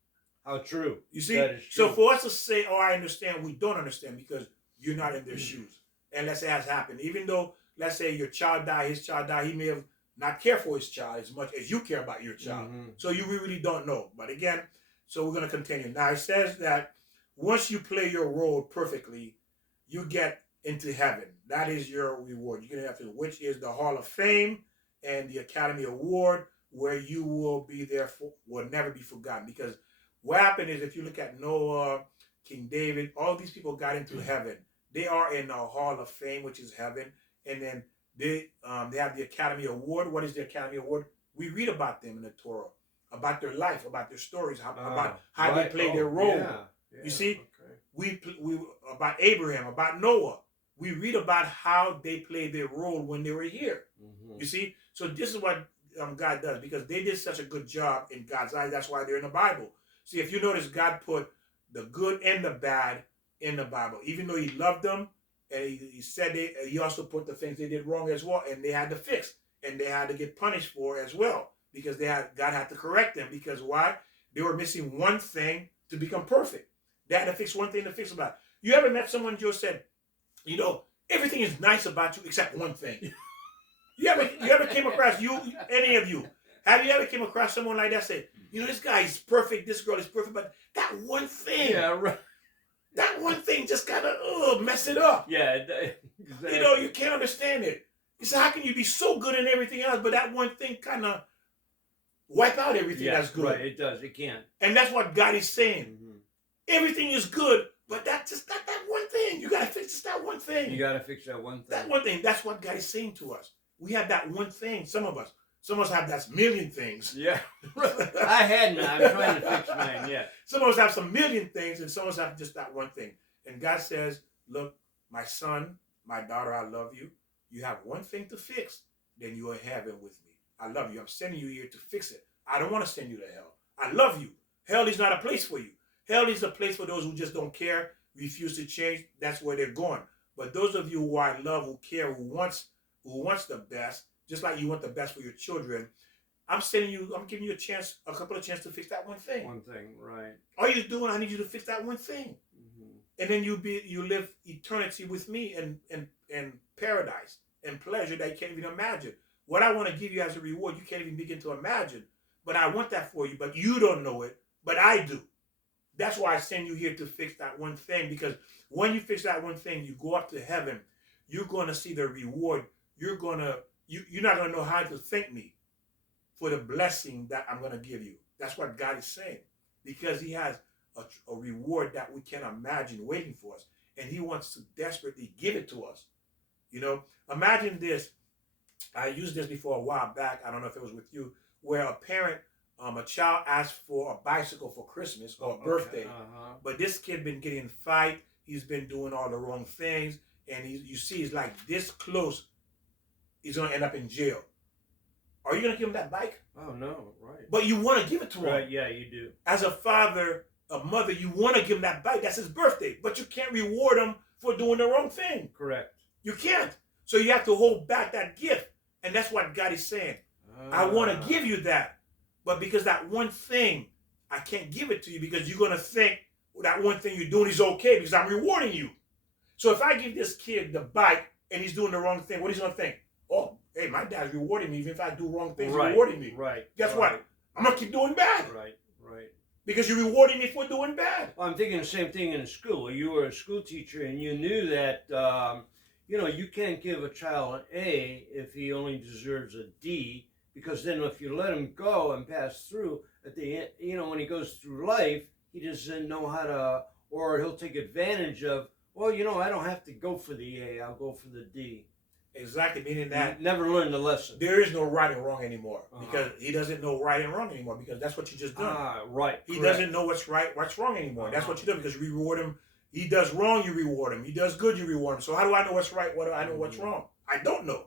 How true. You see? That is So true. for us to say, "Oh, I understand," we don't understand because you're not in their shoes. And let's say it has happened. Even though, let's say your child died, his child died, he may have not cared for his child as much as you care about your child. So you really don't know. But again, so we're going to continue. Now it says that once you play your role perfectly, you get into heaven. That is your reward. You're going to have to, which is the Hall of Fame and the Academy Award, where you will be there for, will never be forgotten. Because what happened is, if you look at Noah, King David, all these people got into heaven. They are in the Hall of Fame, which is heaven. And then they have the Academy Award. What is the Academy Award? We read about them in the Torah, about their life, about their stories, about how they played their role. Yeah, you see, okay. we about Abraham, about Noah. We read about how they played their role when they were here. You see, so this is what God does, because they did such a good job in God's eyes. That's why they're in the Bible. See, if you notice, God put the good and the bad in the Bible, even though He loved them. And he said he also put the things they did wrong as well, and they had to fix, and they had to get punished for as well, because God had to correct them. Because why? They were missing one thing to become perfect. They had to fix one thing to fix about it. You ever met someone who said, "You know, everything is nice about you except one thing"? You ever came across any of you? Have you ever came across someone like that? Say, "You know, this guy is perfect, this girl is perfect, but that one thing." Yeah, right. That one thing just kind of mess it up. Yeah, exactly. You know, you can't understand it. You say, how can you be so good in everything else, but that one thing kind of wipe out everything that's good? Right, it does. It can. And that's what God is saying. Everything is good, but that's just not that one thing. You got to fix just that one thing. You got to fix that one thing. That one thing. That's what God is saying to us. We have that one thing. Some of us have that million things. Yeah. I had none. I'm trying to fix mine, yeah. Some of us have some million things, and some of us have just that one thing. And God says, "Look, my son, my daughter, I love you. You have one thing to fix, then you are in heaven with me. I love you. I'm sending you here to fix it. I don't want to send you to hell. I love you. Hell is not a place for you. Hell is a place for those who just don't care, refuse to change. That's where they're going. But those of you who I love, who care, who wants the best, just like you want the best for your children, I'm giving you a couple of chances to fix that one thing. One thing, right. All you're doing, I need you to fix that one thing. And then you live eternity with me in paradise and pleasure that you can't even imagine. What I want to give you as a reward, you can't even begin to imagine. But I want that for you, but you don't know it, but I do. That's why I send you here to fix that one thing, because when you fix that one thing, you go up to heaven, you're going to see the reward. You're not going to know how to thank me for the blessing that I'm going to give you. That's what God is saying, because He has a reward that we can't imagine waiting for us, and He wants to desperately give it to us. You know, imagine this. I used this before a while back. I don't know if it was with you, where a parent, a child asked for a bicycle for Christmas or a birthday, but this kid been getting in fight. He's been doing all the wrong things, and you see he's like this close. He's going to end up in jail. Are you going to give him that bike? Oh, no, right. But you want to give it to him. Right, yeah, you do. As a father, a mother, you want to give him that bite. That's his birthday. But you can't reward him for doing the wrong thing. Correct. You can't. So you have to hold back that gift. And that's what God is saying. I want to give you that. But because that one thing, I can't give it to you because you're going to think that one thing you're doing is okay because I'm rewarding you. So if I give this kid the bite and he's doing the wrong thing, what is he going to think? Oh, hey, my dad's rewarding me. Even if I do wrong things, he's rewarding me. Right. Guess what? I'm going to keep doing bad. Right. Right. Because you're rewarding me for doing bad. Well, I'm thinking the same thing in school. You were a school teacher and you knew that, you can't give a child an A if he only deserves a D, because then if you let him go and pass through, at the end, when he goes through life, he doesn't know how to, or he'll take advantage of, well, I don't have to go for the A, I'll go for the D. Exactly, meaning that you never learned the lesson. There is no right and wrong anymore because he doesn't know right and wrong anymore because that's what you just done. Right. He doesn't know what's right, what's wrong anymore. That's what you do because you reward him. He does wrong, you reward him. He does good, you reward him. So how do I know what's right? What do I know what's wrong? I don't know.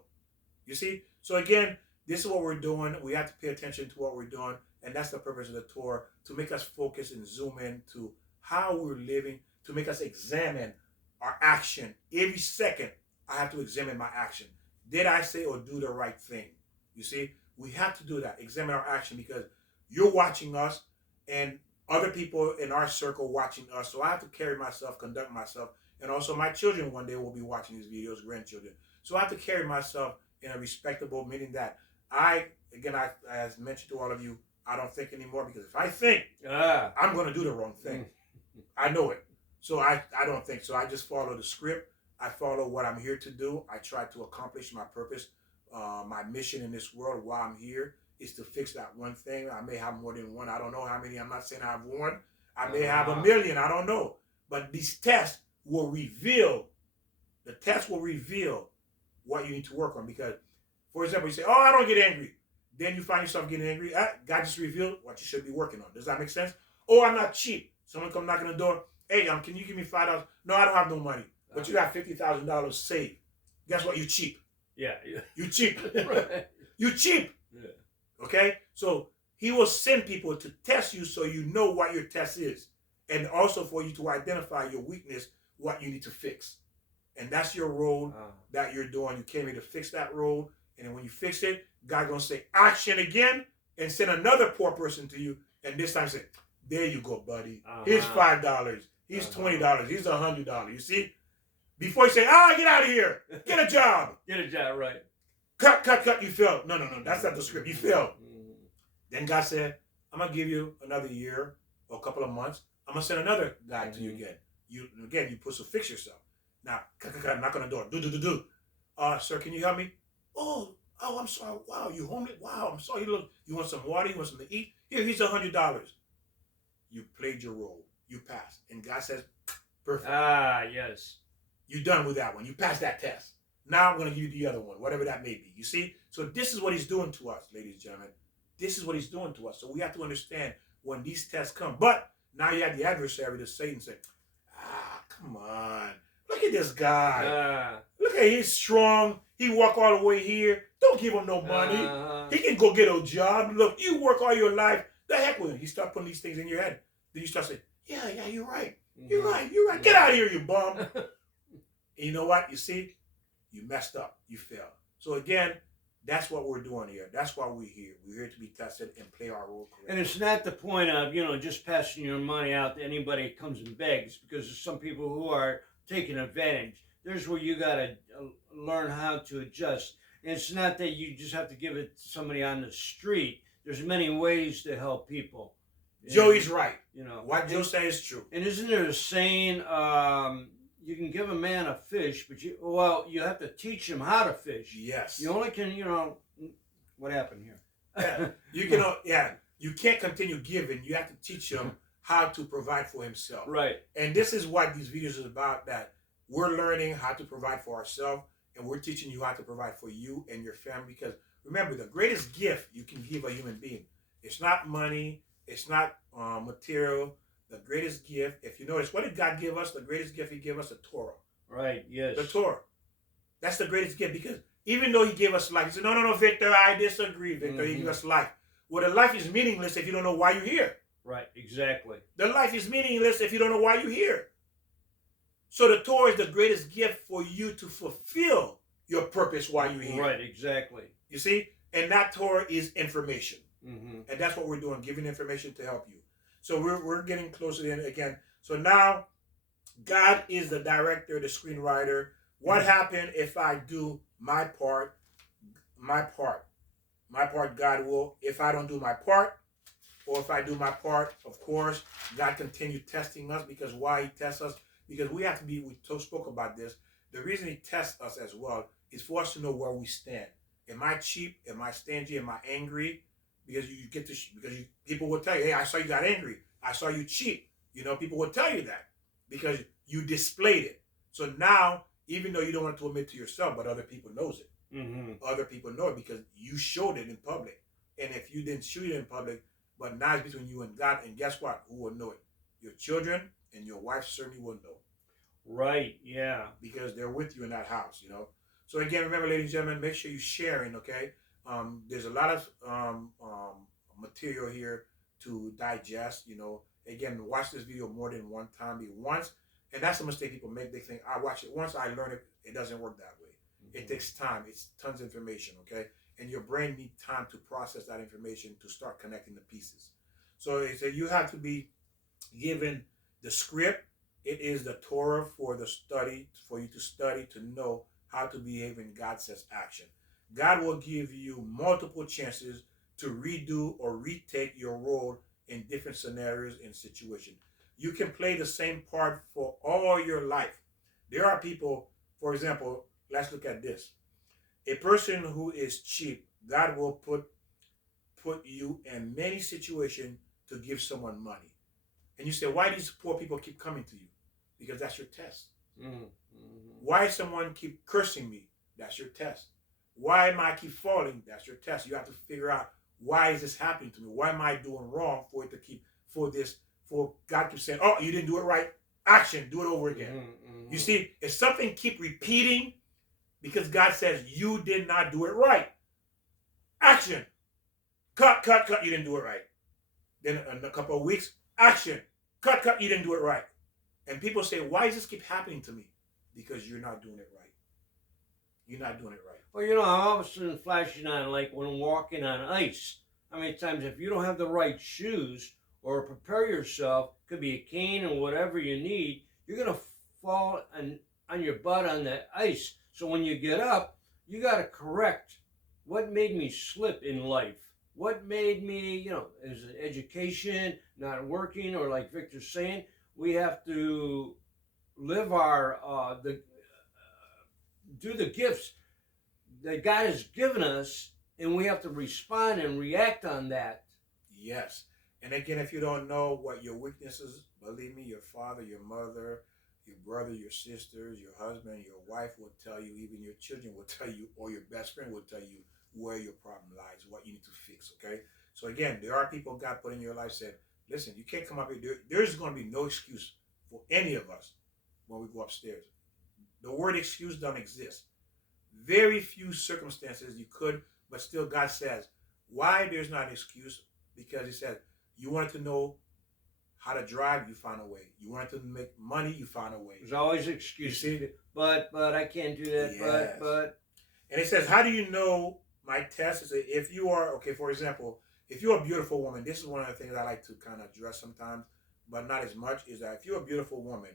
You see? So again, this is what we're doing. We have to pay attention to what we're doing. And that's the purpose of the tour, to make us focus and zoom in to how we're living, to make us examine our action. Every second, I have to examine my action. Did I say or do the right thing? You see? We have to do that. Examine our action because you're watching us and other people in our circle watching us. So I have to carry myself, conduct myself. And also my children one day will be watching these videos, grandchildren. So I have to carry myself in a respectable, meaning that I as mentioned to all of you, I don't think anymore because if I think, I'm going to do the wrong thing. I know it. So I don't think. So I just follow the script. I follow what I'm here to do. I try to accomplish my purpose. My mission in this world while I'm here is to fix that one thing. I may have more than one. I don't know how many. I'm not saying I have one. I may have a million. I don't know. But these tests will reveal, what you need to work on. Because, for example, you say, I don't get angry. Then you find yourself getting angry. God just revealed what you should be working on. Does that make sense? I'm not cheap. Someone come knocking on the door. Hey, can you give me $5? No, I don't have no money. But you got $50,000 saved. Guess what? You cheap. Yeah. You cheap. Right. You cheap. Yeah. Okay? So he will send people to test you so you know what your test is. And also for you to identify your weakness, what you need to fix. And that's your role that you're doing. You came here to fix that role. And then when you fix it, God's going to say action again and send another poor person to you. And this time say, there you go, buddy. Here's $5. Here's $20. Here's $100. You see? Before you say, get out of here. Get a job. Get a job, right. Cut. You failed. No. That's not the script. You failed. Then God said, I'm going to give you another year or a couple of months. I'm going to send another guy to you again. You supposed to fix yourself. Now, knock on the door. Do. Sir, can you help me? Oh, I'm sorry. Wow, you homely? Wow, I'm sorry. Look, you want some water? You want something to eat? Here's $100. You played your role. You passed. And God says, perfect. Yes. You're done with that one. You passed that test. Now I'm going to give you the other one, whatever that may be. You see? So this is what he's doing to us, ladies and gentlemen. This is what he's doing to us. So we have to understand when these tests come. But now you have the adversary, the Satan, say, come on. Look at this guy. Look at he's strong. He walk all the way here. Don't give him no money. He can go get a job. Look, you work all your life. The heck with him. He start putting these things in your head. Then you start saying, yeah, you're right. You're right. Get out of here, you bum. And you know what? You see? You messed up. You failed. So again, that's what we're doing here. That's why we're here. We're here to be tested and play our role correctly. And it's not the point of, just passing your money out to anybody that comes and begs, because there's some people who are taking advantage. There's where you got to learn how to adjust. And it's not that you just have to give it to somebody on the street. There's many ways to help people. Joey's right. What Joe says is true. And isn't there a saying, you can give a man a fish, but you have to teach him how to fish. Yes. You only can, what happened here? You can't continue giving. You have to teach him how to provide for himself. Right. And this is what these videos is about, that we're learning how to provide for ourselves, and we're teaching you how to provide for you and your family. Because remember, the greatest gift you can give a human being, it's not money, it's not material. The greatest gift, if you notice, what did God give us? The greatest gift he gave us, the Torah. Right, yes. The Torah. That's the greatest gift, because even though he gave us life, he said, no, Victor, I disagree, Victor. He gave us life. Well, the life is meaningless if you don't know why you're here. Right, exactly. The life is meaningless if you don't know why you're here. So the Torah is the greatest gift for you to fulfill your purpose while you're here. Right, exactly. You see? And that Torah is information. Mm-hmm. And that's what we're doing, giving information to help you. So we're getting closer to the end again. So now God is the director, the screenwriter. What happened if I do my part? My part. My part, God will. If I don't do my part, or if I do my part, of course, God continue testing us, because why he tests us? Because we have to be, we spoke about this. The reason he tests us as well is for us to know where we stand. Am I cheap? Am I stingy? Am I angry? Because you get to, people will tell you, hey, I saw you got angry. I saw you cheap. People will tell you that because you displayed it. So now, even though you don't want to admit to yourself, but other people knows it. Mm-hmm. Other people know it because you showed it in public. And if you didn't show it in public, but now it's between you and God, and guess what? Who will know it? Your children and your wife certainly will know. Right, yeah. Because they're with you in that house, So again, remember, ladies and gentlemen, make sure you're sharing, okay? There's a lot of material here to digest, Again, watch this video more than one time. And that's a mistake people make. They think, I watch it once, I learn it. It doesn't work that way. Mm-hmm. It takes time. It's tons of information, okay? And your brain needs time to process that information to start connecting the pieces. So you have to be given the script. It is the Torah for the study, for you to study, to know how to behave in God says action. God will give you multiple chances to redo or retake your role in different scenarios and situations. You can play the same part for all your life. There are people, for example, let's look at this. A person who is cheap, God will put you in many situations to give someone money. And you say, why do these poor people keep coming to you? Because that's your test. Mm-hmm. Why someone keep cursing me? That's your test. Why am I keep falling? That's your test. You have to figure out, why is this happening to me? Why am I doing wrong for God keeps saying, oh, you didn't do it right. Action, do it over again. Mm-hmm. You see, if something keep repeating, because God says you did not do it right. Action. Cut, you didn't do it right. Then in a couple of weeks, action. Cut, you didn't do it right. And people say, why does this keep happening to me? Because you're not doing it right. You're not doing it right. Well, I'm all of a sudden flashing on, like when walking on ice. How many times, if you don't have the right shoes or prepare yourself, could be a cane or whatever you need, you're going to fall on your butt on that ice. So when you get up, you got to correct what made me slip in life. What made me, is it education, not working, or like Victor's saying, we have to live do the gifts that God has given us, and we have to respond and react on that. Yes. And again, if you don't know what your weaknesses, believe me, your father, your mother, your brother, your sisters, your husband, your wife will tell you, even your children will tell you, or your best friend will tell you where your problem lies, what you need to fix, okay? So again, there are people God put in your life said, listen, you can't come up here. There's going to be no excuse for any of us when we go upstairs. The word excuse doesn't exist. Very few circumstances you could, but still God says, why there's not an excuse? Because he said, you wanted to know how to drive, you found a way. You wanted to make money, you found a way. There's always excuses. But I can't do that. Yes. But. And it says, how do you know? My test is if you are, okay, for example, if you're a beautiful woman, this is one of the things I like to kind of address sometimes, but not as much, is that if you're a beautiful woman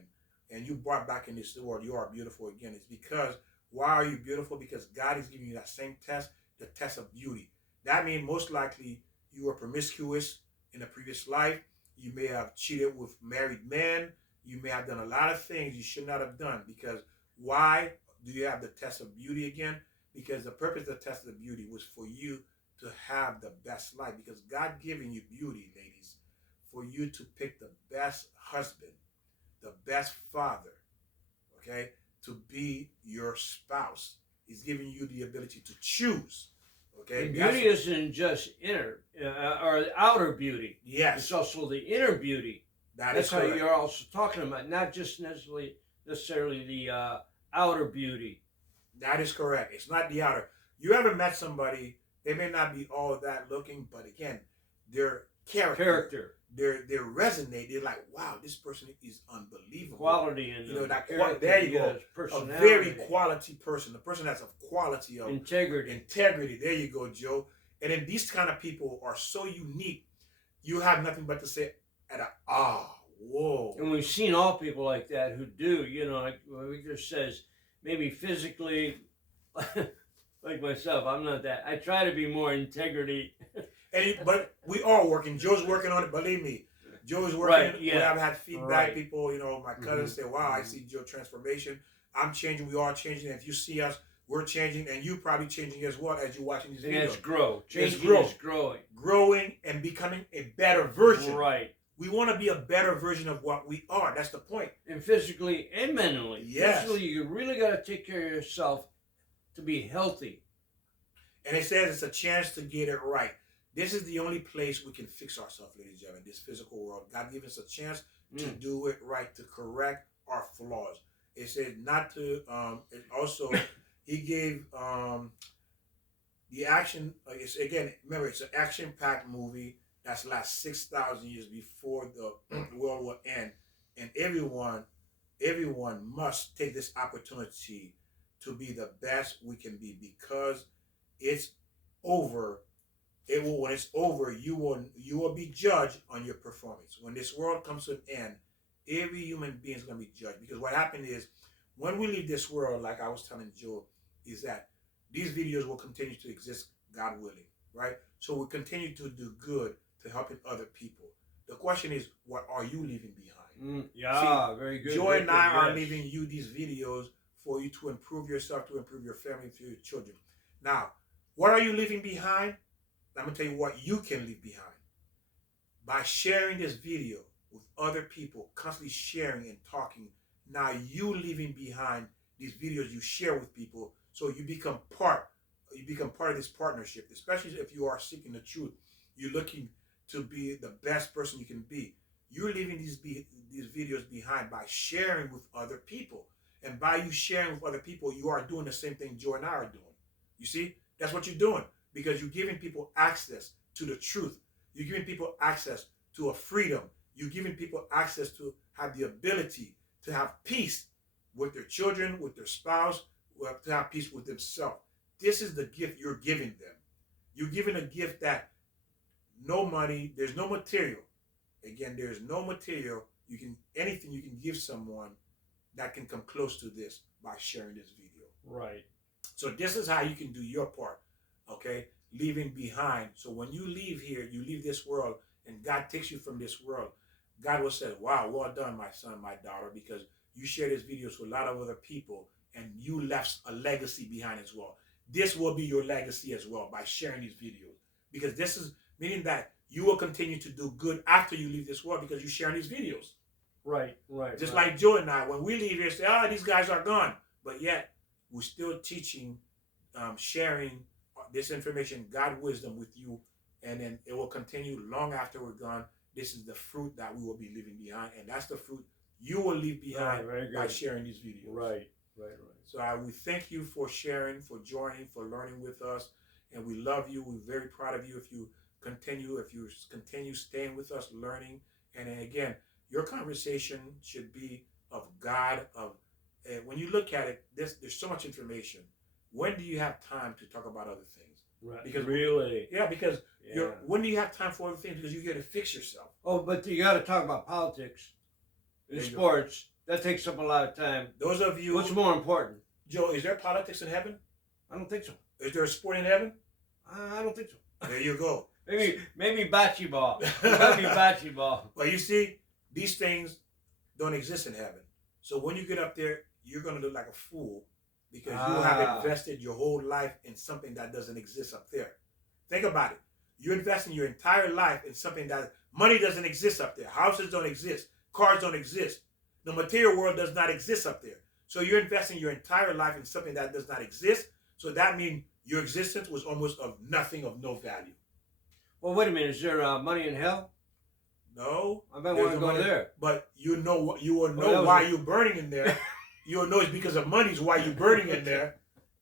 and you brought back in this world, you are beautiful again. It's because, why are you beautiful? Because God is giving you that same test, the test of beauty. That means most likely you were promiscuous in a previous life. You may have cheated with married men. You may have done a lot of things you should not have done. Because why do you have the test of beauty again? Because the purpose of the test of beauty was for you to have the best life. Because God giving you beauty, ladies, for you to pick the best husband, the best father, okay, to be your spouse. He's giving you the ability to choose. Okay, and beauty isn't just inner or outer beauty. Yes, it's also the inner beauty. That's how you're also talking about, not just necessarily the outer beauty. That is correct. It's not the outer. You ever met somebody? They may not be all that looking, but again, their Character. They resonate. They're like, wow, this person is unbelievable. Quality and there you go. Personality. A very quality person. The person that's of quality of integrity. There you go, Joe. And then these kind of people are so unique. You have nothing but to say whoa. And we've seen all people like that who do, like Victor says, maybe physically, like myself, I'm not that. I try to be more integrity. But we are working. Joe's working on it. Believe me, Joe is working. Right, yeah. I've had feedback. Right. People, my cousins say, "Wow, I see Joe transformation. I'm changing. We are changing. And if you see us, we're changing, and you probably changing as well as you're watching these videos. It's grow. Changing is growing. Growing and becoming a better version. Right. We want to be a better version of what we are. That's the point. And physically and mentally. Yes. Physically, you really got to take care of yourself to be healthy. And it says it's a chance to get it right. This is the only place we can fix ourselves, ladies and gentlemen, this physical world. God gave us a chance to do it right, to correct our flaws. It said not to, it also, he gave the action, remember, it's an action-packed movie that's last 6,000 years before the world will end. And everyone must take this opportunity to be the best we can be, because it's over. When it's over, you will be judged on your performance. When this world comes to an end, every human being is going to be judged. Because what happened is, when we leave this world, like I was telling Joe, is that these videos will continue to exist, God willing, right? So we'll continue to do good to helping other people. The question is, what are you leaving behind? Very good. Joy and I are leaving you these videos for you to improve yourself, to improve your family, to your children. Now, what are you leaving behind? I'm going to tell you what you can leave behind. By sharing this video with other people, constantly sharing and talking, now you leaving behind these videos you share with people, so you become part of this partnership, especially if you are seeking the truth. You're looking to be the best person you can be. You're leaving these videos behind by sharing with other people. And by you sharing with other people, you are doing the same thing Joe and I are doing. You see? That's what you're doing. Because you're giving people access to the truth. You're giving people access to a freedom. You're giving people access to have the ability to have peace with their children, with their spouse, to have peace with themselves. This is the gift you're giving them. You're giving a gift that no money, there's no material. Again, there's no material. Anything you can give someone that can come close to this by sharing this video. Right. So this is how you can do your part. Okay, leaving behind. So when you leave here, you leave this world, and God takes you from this world, God will say, wow, well done, my son, my daughter, because you shared this videos with a lot of other people, and you left a legacy behind as well. This will be your legacy as well by sharing these videos, because this is meaning that you will continue to do good after you leave this world because you're sharing these videos. Right. Just like Joe and I, when we leave here, say, these guys are gone. But yet, we're still teaching, sharing this information, God wisdom with you, and then it will continue long after we're gone. This is the fruit that we will be leaving behind, and that's the fruit you will leave behind by sharing these videos. Right. So we thank you for sharing, for joining, for learning with us, and we love you. We're very proud of you if you continue staying with us, learning. And then again, your conversation should be of God. When you look at it, there's so much information. When do you have time to talk about other things? Right. Because really? Yeah, because when do you have time for other things? Because you got to fix yourself. Oh, but you got to talk about politics and sports. That takes up a lot of time. Those of you... What's more important? Joe, is there politics in heaven? I don't think so. Is there a sport in heaven? I don't think so. There you go. Maybe bocce ball. Maybe bocce ball. Well, you see, these things don't exist in heaven. So when you get up there, you're going to look like a fool, because you have invested your whole life in something that doesn't exist up there. Think about it. You're investing your entire life in something that money doesn't exist up there. Houses don't exist. Cars don't exist. The material world does not exist up there. So you're investing your entire life in something that does not exist. So that means your existence was almost of nothing, of no value. Well, wait a minute. Is there money in hell? No. I might want to go there. But you will know why you're burning in there. You'll know it's because of money is why you're burning in there.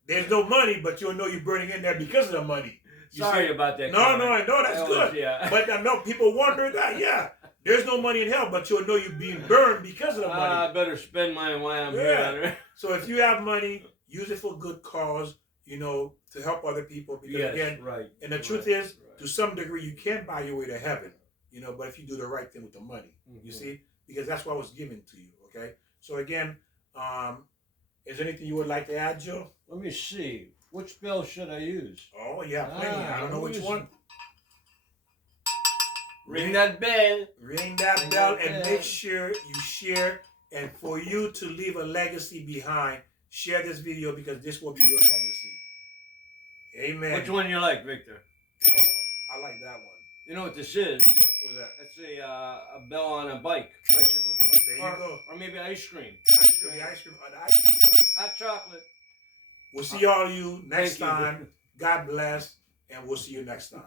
There's no money, but you'll know you're burning in there because of the money. Sorry see? about that. No, comment. no, that's That was- good. yeah. But no, people wonder that. Yeah, there's no money in hell, but you'll know you're being burned because of the money. I better spend mine while I'm Yeah. here. So if you have money, use it for good cause. To help other people. Because Yes, again, right. and the truth is, to some degree, you can buy your way to heaven. But if you do the right thing with the money, you see, because that's what was given to you. Okay. So again, is there anything you would like to add, Joe? Let me see. Which bell should I use? Oh yeah, plenty. I don't know which one. Ring that bell. Ring that bell and make sure you share. And for you to leave a legacy behind, share this video because this will be your legacy. Amen. Which one you like, Victor? Oh, I like that one. You know what this is? What's that? That's a bell on a bicycle bell. There you go. Or maybe ice cream. The ice cream truck. Hot chocolate. We'll see all you next Thank you. time. God bless, and we'll see you next time.